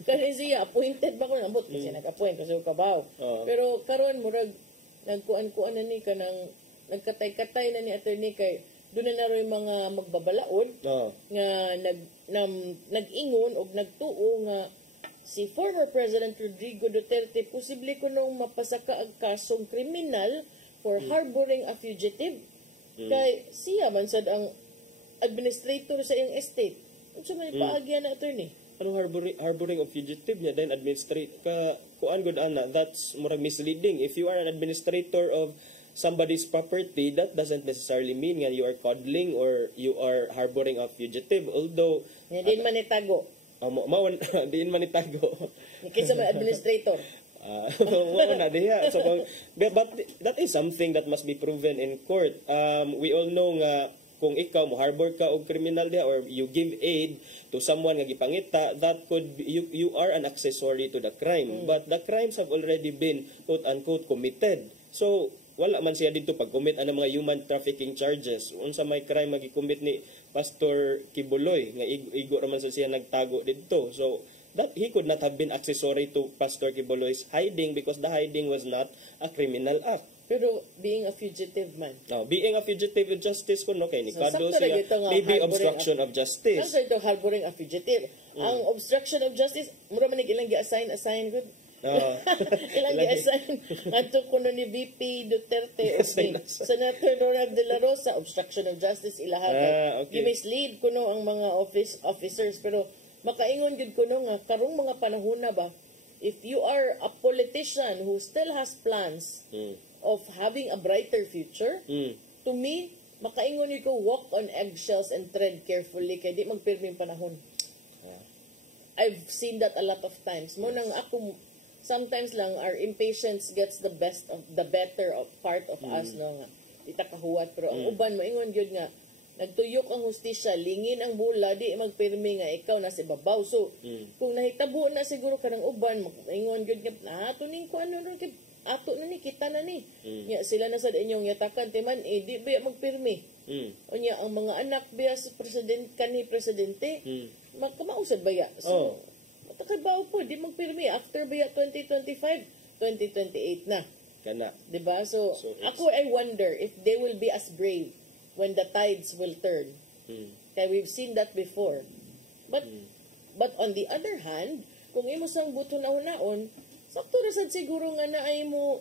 Kani siya appointed ba ko nabot kasi nag-appoint kasi kabaw. Pero karon murag nagkuan-kuan na ni kanang nagkatay-katay na ni attorney kay doon na rin mga magbabalaod nga nag-ingon o nagtuo nga si former President Rodrigo Duterte posible kunong mapasaka ang kasong kriminal for harboring a fugitive. Kay siya man sad ang administrator sa iyang estate. Unsa may paagya na attorney? Anong harboring of fugitive niya then administrate ka kuan gud ana, that's murag misleading. If you are an administrator of somebody's property, that doesn't necessarily mean nga you are coddling or you are harboring a fugitive. Although din man itago. Din man itago. Kinsa man administrator. Wala na diha. So, but that is something that must be proven in court. We all know nga kung ikaw mo harbor ka og criminal diha or you give aid to someone nga gipangita, that could be, you are an accessory to the crime. But the crimes have already been quote unquote committed. So wala man siya dito pag-commit ang mga human trafficking charges. Unsa may crime magi-commit ni Pastor Kibuloy nga igo ra man siya nagtago dito. So that he could not have been accessory to Pastor Kibuloy's hiding because the hiding was not a criminal act. Pero being a fugitive man. Being a fugitive of justice kuno kay ni kado siya maybe obstruction of justice. Kasi ito harboring a fugitive. Ang obstruction of justice mura man ilang gi-assign gud. Ilang gi-assign ngadto kuno ni VP Duterte o Senator Ronald De La Rosa obstruction of justice ilaha gi-mislead kuno ang mga officers pero makaingon gid kuno nga karong mga panahon na ba if you are a politician who still has plans of having a brighter future, to me makaingon yun ko walk on eggshells and tread carefully kay di magpirming panahon. I've seen that a lot of times. Mo nang ako sometimes lang our impatience gets the better of part of us no nga ita kahuwat pero ang uban moingon gyud nga nagtuyok ang hustisya lingin ang bula di magpirmi nga ikaw na si babaw so kung nahitabo na siguro kanang uban moingon gyud nga ato ning kuan no ato na ni kita na ni nya sila na sad inyong yatakan timan di ba magpirmi unya ang mga anak biya sa presidente magkamausad baya so kabaw po, di magpirmi. After ba 2025, 2028 na. Kana. Diba? So ako, I wonder if they will be as brave when the tides will turn. Kaya we've seen that before. But on the other hand, kung imo sang buto na unaon, sakto ra sad siguro nga na ay mo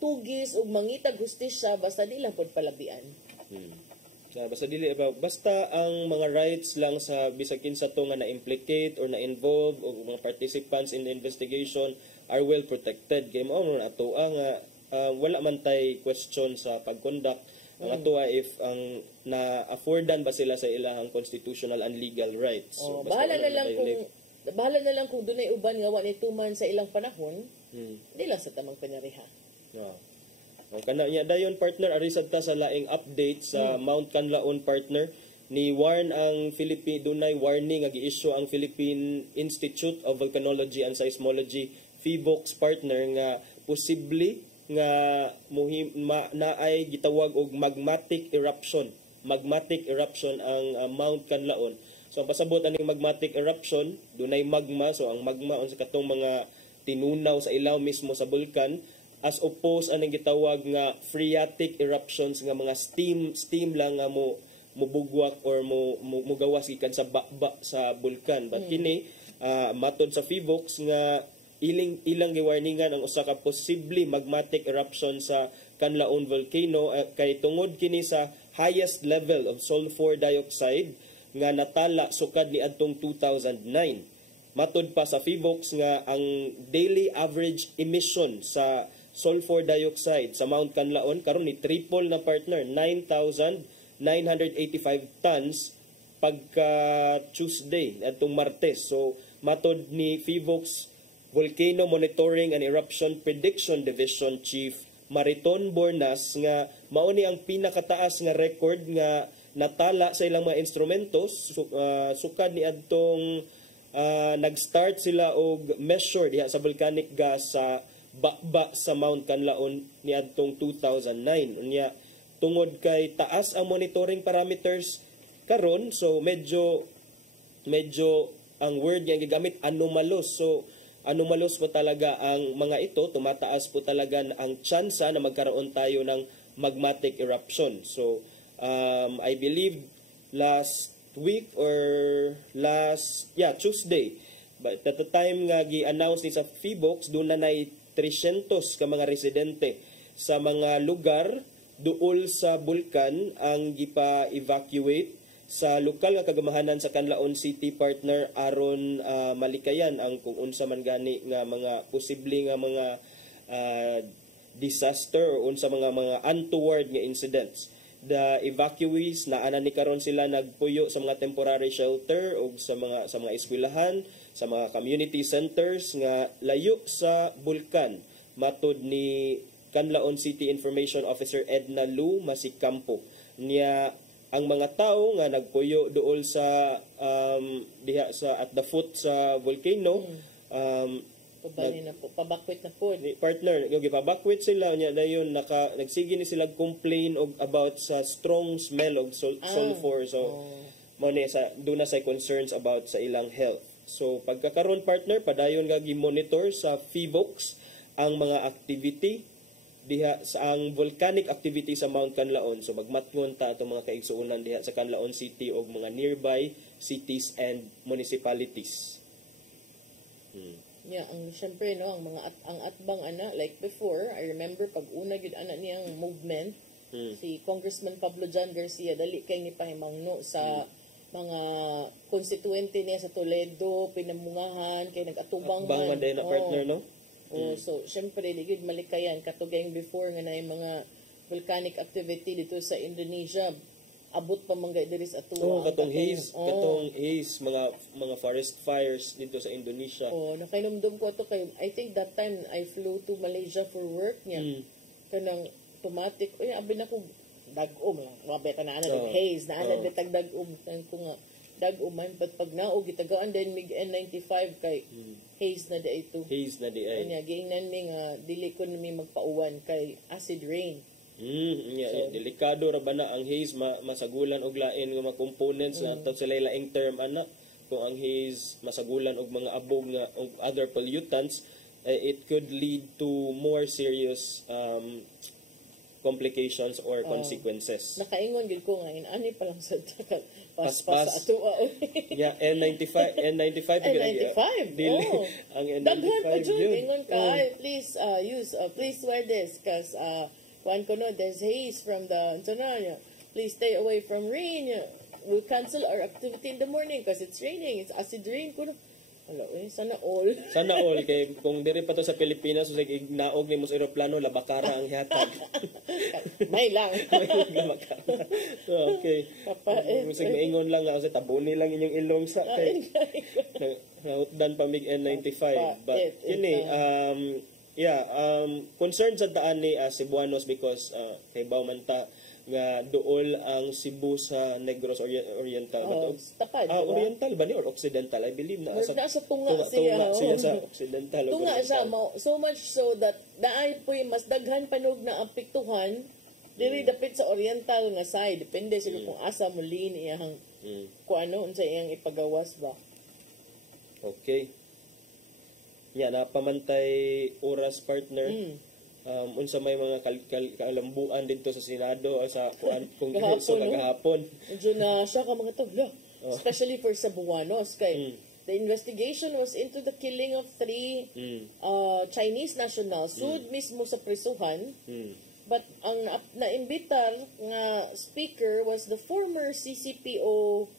tugis o mangitag hustisya basta di lang pod palabian. Basta ang mga rights lang sa bisag kinsa to nga na-implicate or na-involve o mga participants in the investigation are well protected. Kay mao man ato nga wala man tay question sa pagconduct. Ang ato if ang na-affordan ba sila sa ilahang constitutional and legal rights. So, bahala na lang kung dunay uban nga wa ni tuman sa ilang panahon. Di lang sa tamang panariha. Ang kana niya dayon partner arisad ta sa laing update sa Mount Canlaon partner ni warn ang dunay warning nga gi-issue ang Philippine Institute of Volcanology and Seismology PHIVOLCS partner nga posible nga naay gitawag og magmatic eruption ang Mount Canlaon. So ang pasabot aning magmatic eruption dunay magma, so ang magma unsa katong mga tinunaw sa ilaw mismo sa bulkan, as opposed aning gitawag nga phreatic eruptions nga mga steam lang nga mubugwak or mugawas gikan sa sa bulkan. But kini matod sa PHIVOLCS nga ilang giwarningan ang usa ka posible magmatic eruption sa Canlaon volcano kay tungod kini sa highest level of sulfur dioxide nga natala sukad ni adtong 2009. Matod pa sa PHIVOLCS nga ang daily average emission sa sulfur dioxide sa Mount Canlaon karon ni triple na partner, 9,985 tons pagka Tuesday atong Martes. So matod ni PHIVOLCS Volcano Monitoring and Eruption Prediction Division Chief Mariton Bornas nga mao ni ang pinakataas nga record nga natala sa ilang mga instrumentos sukad ni adtong nag-start sila og measure diha sa volcanic gas sa bakba sa Mount Canlaon ni adtong 2009. Unya tungod kay taas ang monitoring parameters karon, so medyo ang word nga gigamit anomalous. So anomalous po talaga ang mga ito, tumataas po talaga ang tsansa na magkaroon tayo ng magmatic eruption. So I believe last week or Tuesday, but at the time nga gi-announce ni sa PHIVOLCS doon na 300 ka mga residente sa mga lugar duol sa bulkan ang gipa-evacuate sa lokal nga kagamahanan sa Canlaon City partner aron malikayan ang kung unsa man gani nga mga posible nga mga disaster o unsa mga untoward nga incidents. The evacuees naana ni karon sila nagpuyo sa mga temporary shelter o sa mga eskwelahan, sa mga community centers nga layo sa bulkan. Matod ni Canlaon City Information Officer Edna Lu Masicampo niya ang mga tao nga nagpuyo dool sa diha sa at the foot sa volcano pabakwit na po partner gipabakwit sila nya dayon nagsige ni sila complain about sa strong smell of sulfur. So mo ni sa duna say concerns about sa ilang health. So pagkakaron partner padayon nga gi-monitor sa PHIVOLCS ang mga activity diha sa ang volcanic activity sa Mount Canlaon. So magmatngon ta atong mga kaigsuonan diha sa Canlaon City o mga nearby cities and municipalities. Yeah, ang syempre no ang atbang ana like before, I remember pag una gyud ana niyang movement si Congressman Pablo John Garcia dali kay ni pahimangno sa mga konstituente niya sa Toledo, pinamungahan kay nag-atubang man na partner no. So, syempre, di gud malikayan. Katugayang before nga na yung mga volcanic activity dito sa Indonesia, abot pa mga diri sa atua. Katong haze, mga forest fires dito sa Indonesia. Nakainomdom ko ito kay, I think that time I flew to Malaysia for work niya. Kanang automatic, abin ako, dag-om lang. Mabeta na haze, na betag dag-om. Ko nga, dag-uman, but pag naog, itagaan din mig N95 kay haze na di ito. Haze na di ay. Kanya, giingnan mi nga, dili ko na mi magpauwan kay acid rain. Delikado ra ba na ang haze, masagulan og lain nga mga components na ito sila laing term, ana. Kung ang haze, masagulan og mga abog nga, og other pollutants, it could lead to more serious complications or consequences. Nakaingon gid ko nga ani pa lang sa paspas sa ato. N95 N95. Ang N95 daghan pa jud ingon ka please wear this cuz one ko no there's haze from the please stay away from rain. We'll cancel our activity in the morning because it's raining. It's acid rain ko. Hello, sana all. Sana all kay kung diri pa to sa Pilipinas so sige naog ni mo sa eroplano labakara ang hihatag. May lang. So, okay. Musig maingon lang nga sa tabuni lang inyong ilong sa kay dan pa mig N95 but yun concerned sa daan ni Cebuanos because kay Baumanta nga dool ang Cebu sa Negros Oriental. Tapad, Oriental ba ni or Occidental? I believe na sa tunga siya. Siya sa Occidental. Tunga siya. So much so that naay po'y mas daghan panog na apektuhan diri dapit sa Oriental nga side. Depende sila kung asa mo lin iyang kung ano unsa iyang ipagawas ba. Okay. Napamantay oras partner. Unsa may mga kalambuan dito sa Senado o sa Kongreso kagahapon. Diyan na siya ka mga tabla. Especially for Cebuanos kay the investigation was into the killing of 3 Chinese nationals sud mismo sa prisuhan. But ang naimbitar nga speaker was the former CCPO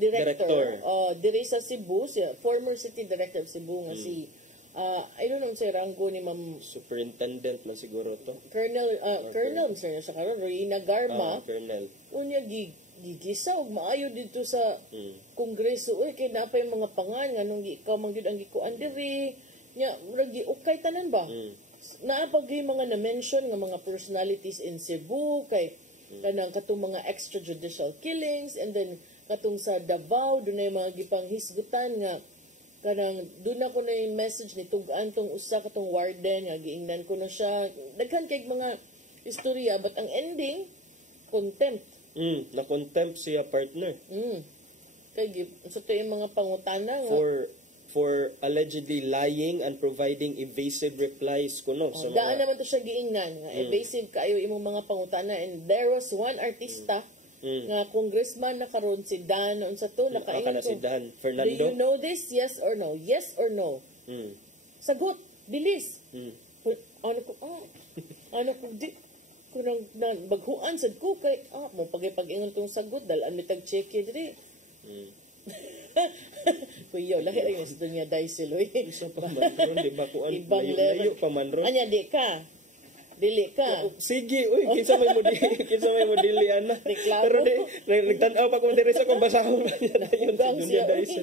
director. Diri sa Cebu, former city director of Cebu nga si I don't know sa ranggo ni Ma'am Superintendent man siguro to. Colonel sir sa karon Rina Garma. Colonel. Unya gigisa og maayo dito sa Kongreso kay napay mga pangan nga nung ikaw man gyud ang gikuan diri nya murag giukay tanan ba. Naapagay mga na-mention nga mga personalities in Cebu kay kanang katong mga extrajudicial killings and then katong sa Davao dunay mga gipanghisgutan nga kanang doon ako na yung message ni tugaan tong usa katong warden nga giingnan ko na siya daghan kay mga istorya but ang ending contempt na contempt siya partner kay so to yung mga pangutana nga for allegedly lying and providing evasive replies kuno so daan naman to siya giingnan nga evasive kaayo imong mga pangutana and there was one artista nga congressman na karon si Dan unsa to nakaingon si Dan Fernando. Do you know this? Yes or no? Yes or no? Sagot, bilis. Ano ko di kunang baghuan sad ko kay mo pag-ingon tong sagot dal ami tag check diri. Kuya, lahi ra yung dunya daiseloy. Isa pa man ron di ba kuan layo pa man ron. Anya di ka. Dili ka. Sige, kinsa may mo dili ana. Pero nagtan-aw pa ko diri sa kung basahon niya dayon dunya daison.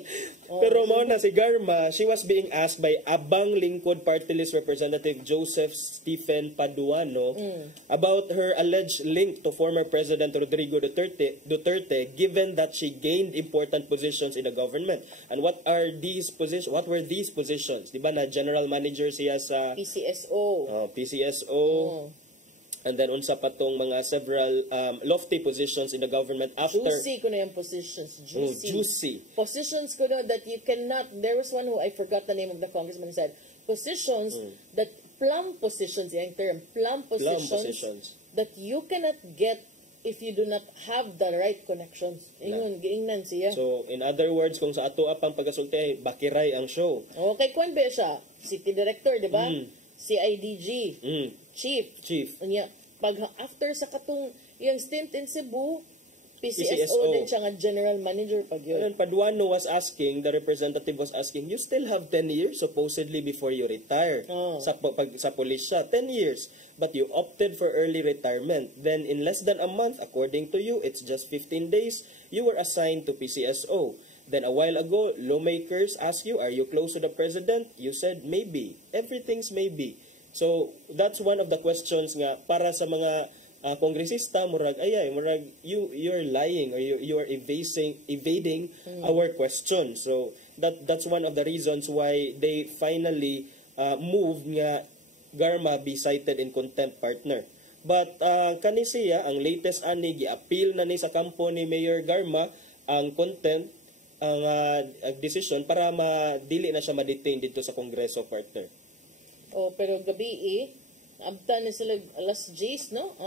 Pero mao na si Garma, she was being asked by Abang Lingkod Party List Representative Joseph Stephen Paduano about her alleged link to former President Rodrigo Duterte given that she gained important positions in the government. And what were these positions? Di ba na general manager siya sa PCSO. PCSO. And then unsa pa tong mga several lofty positions in the government after juicy ko na yung positions juicy positions ko na that you cannot there was one who I forgot the name of the congressman said positions that plum positions yung term plum positions that you cannot get if you do not have the right connections. Ingon, giingnan siya. So, in other words, kung sa ato apang pagasulti, bakiray ang show. Okay, kung ba siya? City Director, di ba? CIDG. Chief. Unya, pag after sa katong yung stint in Cebu, PCSO din siya nga general manager pag yun. Paduano was asking, the representative was asking, you still have 10 years supposedly before you retire. Sa police siya, 10 years. But you opted for early retirement. Then in less than a month, according to you, it's just 15 days, you were assigned to PCSO. Then a while ago, lawmakers asked you, are you close to the president? You said, maybe. Everything's maybe. So that's one of the questions nga para sa mga kongresista, murag you're lying or you are evading our question. So that's one of the reasons why they finally moved nga Garma be cited in contempt, partner. But kani siya ang latest ani gi-appeal na ni sa kampo ni Mayor Garma ang contempt ang decision para madili na siya ma-detain dito sa Kongreso, partner. Pero gabi abta na sila alas 10, no?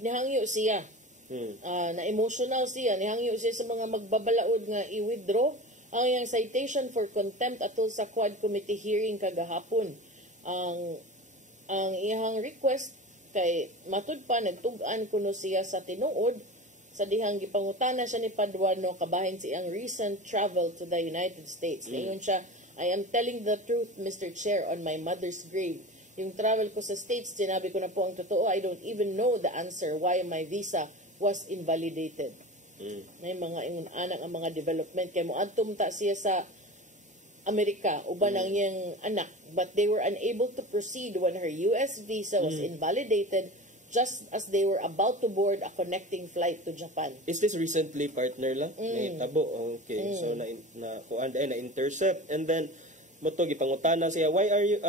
Nihangyo siya. Na emotional siya. Nihangyo siya sa mga magbabalaod nga i-withdraw ang iyang citation for contempt atol sa Quad Committee hearing kagahapon. Ang iyang request kay matud pa nagtug-an kuno siya sa tinuod sa dihang gipangutana siya ni Paduano kabahin siyang recent travel to the United States. Ngayon siya, I am telling the truth, Mr. Chair, on my mother's grave. Yung travel ko sa States, sinabi ko na po ang totoo, I don't even know the answer why my visa was invalidated. May mga ingon anak ang mga development kay mo adtum ta siya sa Amerika uban ang iyang anak, but they were unable to proceed when her US visa was invalidated just as they were about to board a connecting flight to Japan. Is this recently, partner lang? Tabo. Okay. So na intercept, and then moto gipangutana siya, why are you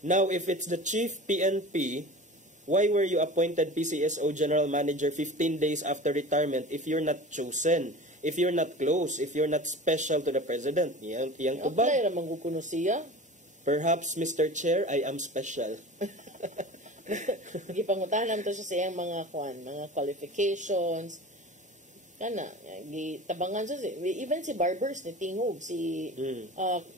now if it's the chief PNP, why were you appointed PCSO General Manager 15 days after retirement if you're not chosen, if you're not close, if you're not special to the President? Iyang tubag. Apply ramang kuno siya. Perhaps, Mr. Chair, I am special. Gipangutanan to siya sa iyang mga qualifications. Kana, gitabangan siya. Even si Barbers ni Tingog, si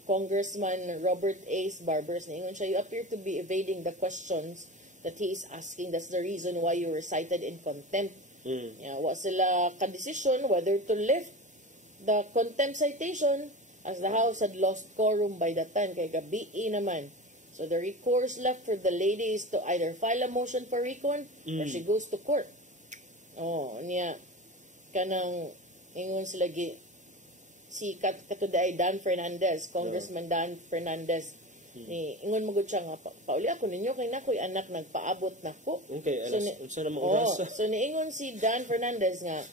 Congressman Robert Ace Barbers, ingon siya, you appear to be evading the questions that he is asking. That's the reason why you were cited in contempt. Wa sila ka-decision whether to lift the contempt citation as the House had lost quorum by that time, kay gabi naman. So the recourse left for the lady is to either file a motion for recon or she goes to court. Niya, kanang ingon sila si katuday Dan Fernandez, Congressman Dan Fernandez, ni ingon magud siya nga pauli ako ninyo kay nakoy anak nagpaabot nako. Okay, so niingon si Dan Fernandez nga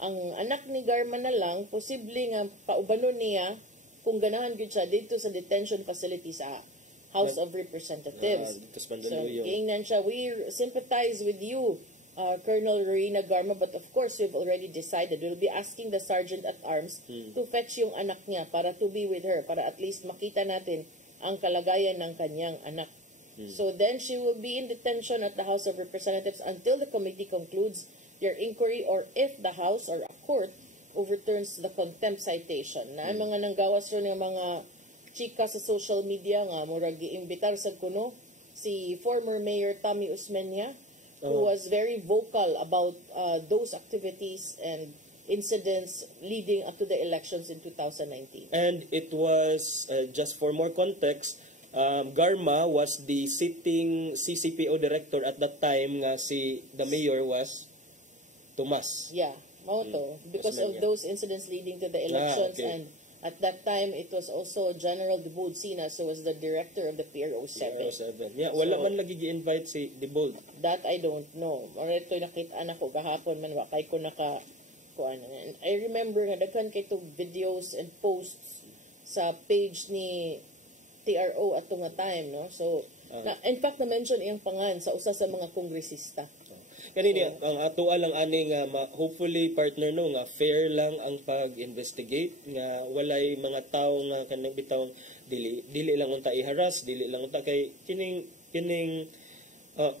ang anak ni Garma na lang posible nga paubanon niya kung ganahan gyud siya dito sa detention facility sa House of Representatives. So ingnan siya, we sympathize with you, Colonel Rowena Garma, but of course we've already decided we'll be asking the Sergeant at Arms to fetch yung anak niya para to be with her, para at least makita natin ang kalagayan ng kanyang anak. So then she will be in detention at the House of Representatives until the committee concludes their inquiry or if the House or a court overturns the contempt citation. Na mga nanggawas ron ng mga chika sa social media nga murag giimbitar sa kuno si former Mayor Tommy Usmeña, who was very vocal about those activities and incidents leading up to the elections in 2019. And it was, just for more context, Garma was the sitting CCPO director at that time nga the mayor was Tomas. Yeah, Mauto. Because of those incidents leading to the elections and at that time it was also General Debold Sinas who was the director of the PRO7. Yeah, wala man lagi gi-invite si Debold. That I don't know. Ora ito nakita na ko gahapon man wa kay ko naka kuan. And I remember nga daghan kay to videos and posts sa page ni TRO at nga time, no? So in fact na mention iyang pangan sa usa sa mga kongresista. Kanini ang ato lang ani nga hopefully partner no nga fair lang ang pag-investigate nga walay mga tawo nga kanang bitaw dili lang unta i-harass, dili lang unta kay kining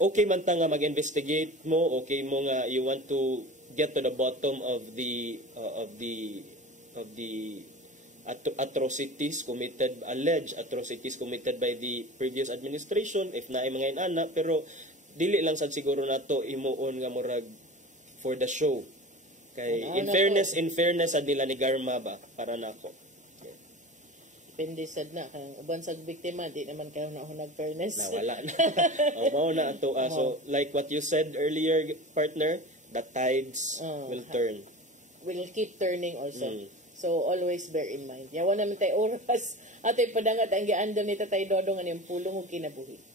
okay man ta nga mag-investigate mo, okay mo nga you want to get to the bottom of the alleged atrocities committed by the previous administration if naay mga inana, pero dili lang sad siguro nato imuon nga murag for the show kay in fairness sad nila ni Garma ba para nako depende sad na kang uban sa biktima di naman kayo na hunag fairness na wala na mao na ato so like what you said earlier partner, the tides will keep turning also. So always bear in mind yawan naman tay oras atay padangat ang giandam ni Tatay Dodong ang pulong ug kinabuhi.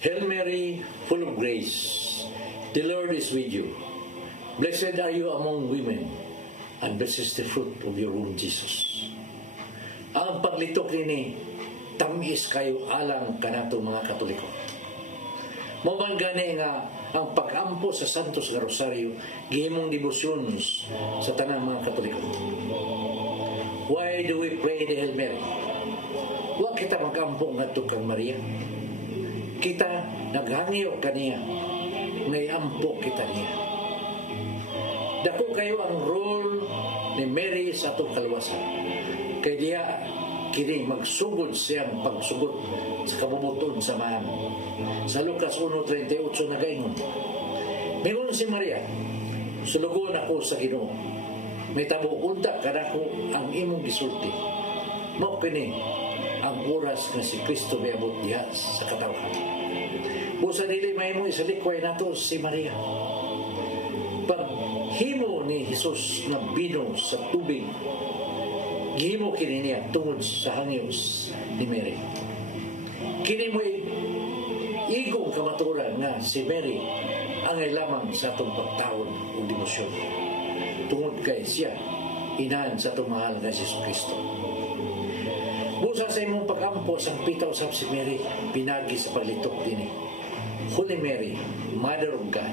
Hail Mary, full of grace, the Lord is with you. Blessed are you among women, and blessed is the fruit of your womb, Jesus. Ang paglitok nini, tamis kayo alang kanato mga Katoliko. Mamanggani nga ang pag-ampo sa Santos nga Rosario, gihimong debosyon sa tanang mga Katoliko. Why do we pray the Hail Mary? Wa kita magampong ngadto kang Maria. Kita naghangyo kaniya, ngay ampo kita niya. Dako kayo ang role ni Mary sa atong kalwasan. Kay diya kini magsugod siyang pagsugod sa kabubuton sa man. Sa Lucas 1:38 nagaingon, mingon si Maria, sulugon ako sa Ginoo. May tabo unta kanako ang imong gisulti. Mao kini ang oras nga si Kristo miabot diha sa katawhan. Busa dili mahimo isalikway nato si Maria. Paghimo ni Jesus na bino sa tubig, gihimo kini niya tungod sa hangyo's ni Mary. Kini mo igong kamaturan nga si Mary angay lamang sa atong pagtaon o demosyon. Tungod kay siya, inahan sa atong mahal nga Jesus Kristo. Busa sa imong pag-ampo sang pitaw sa si Mary, pinagi sa paglitok din. Holy Mary, Mother of God,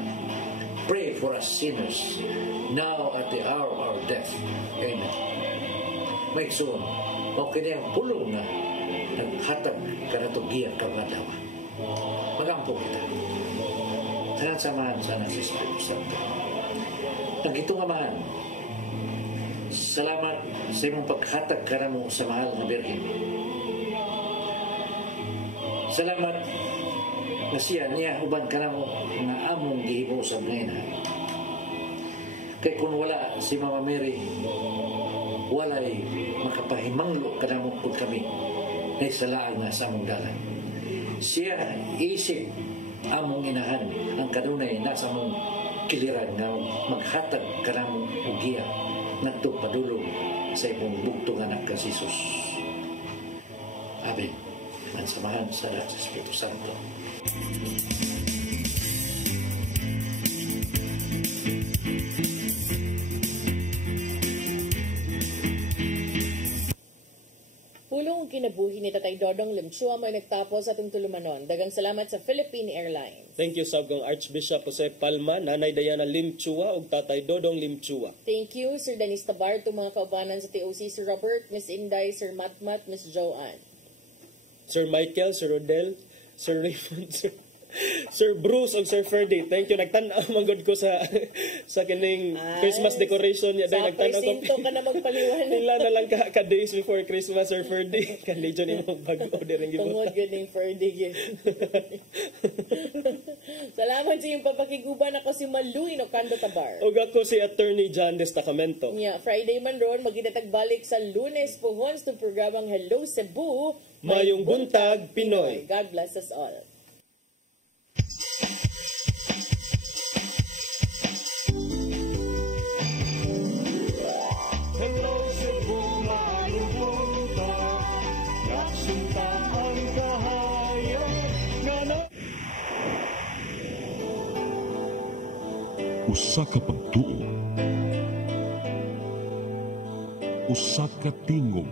pray for us sinners, now at the hour of our death. Amen. Maigsoon, o kini ang pulong na naghatag ka na giya kagadawa. Mag-ampo kita. Sanang samahan sa anak si Espiritu Santo. Nagito nga man, salamat sa imong paghatag ka na mo sa mahal na Birhen. Salamat na siya niya uban ka na mo nga among gihimo sa ngayon. Kay kung wala si Mama Mary, walay makapahimanglo ka na mo kung kami na isalaan na sa among dalan. Siya isip among inahan ang kanunay nasa among kiliran nga maghatag ka na mong ugiya ngadto padulong sa imong bugtong anak ka Jesus. Amen. Ang samahan sa lahat sa Espiritu Santo. Pulong kinabuhi ni Tatay Dodong Limchua may nagtapos sa ating tulumanon. Dagang salamat sa Philippine Airlines. Thank you sa Archbishop Jose Palma, Nanay Diana Limchua ug Tatay Dodong Limchua. Thank you, Sir Dennis Tabar, mga kaubanan sa TOC, Sir Robert, Miss Inday, Sir Matmat, Miss Joanne. Sir Michael, Sir Rodel, Sir Raymond, Sir Bruce ug Sir Ferdy. Thank you. Nagtan-aw manggod ko sa kining Christmas decoration niya. Dahil nagtan-aw ko. Sa ka na magpaliwan. Nila na lang ka days before Christmas, Sir Ferdy. Kanidyo ni mong bago din ang gibuta. Tungod ganing Ferdy. Salamat sa iyong papakiguban. Ako si Maluy no Kando Tabar. Ug ako si Attorney John Destacamento. Yeah, Friday man ron, magitatag-balik sa Lunes pohon sa programang Hello Cebu. Mayong buntag, Pinoy. God bless us all. Hello Cebu, mayong buntag, nagsunta ang kahayag nga na... Usa ka pagtuo, usa ka tingog.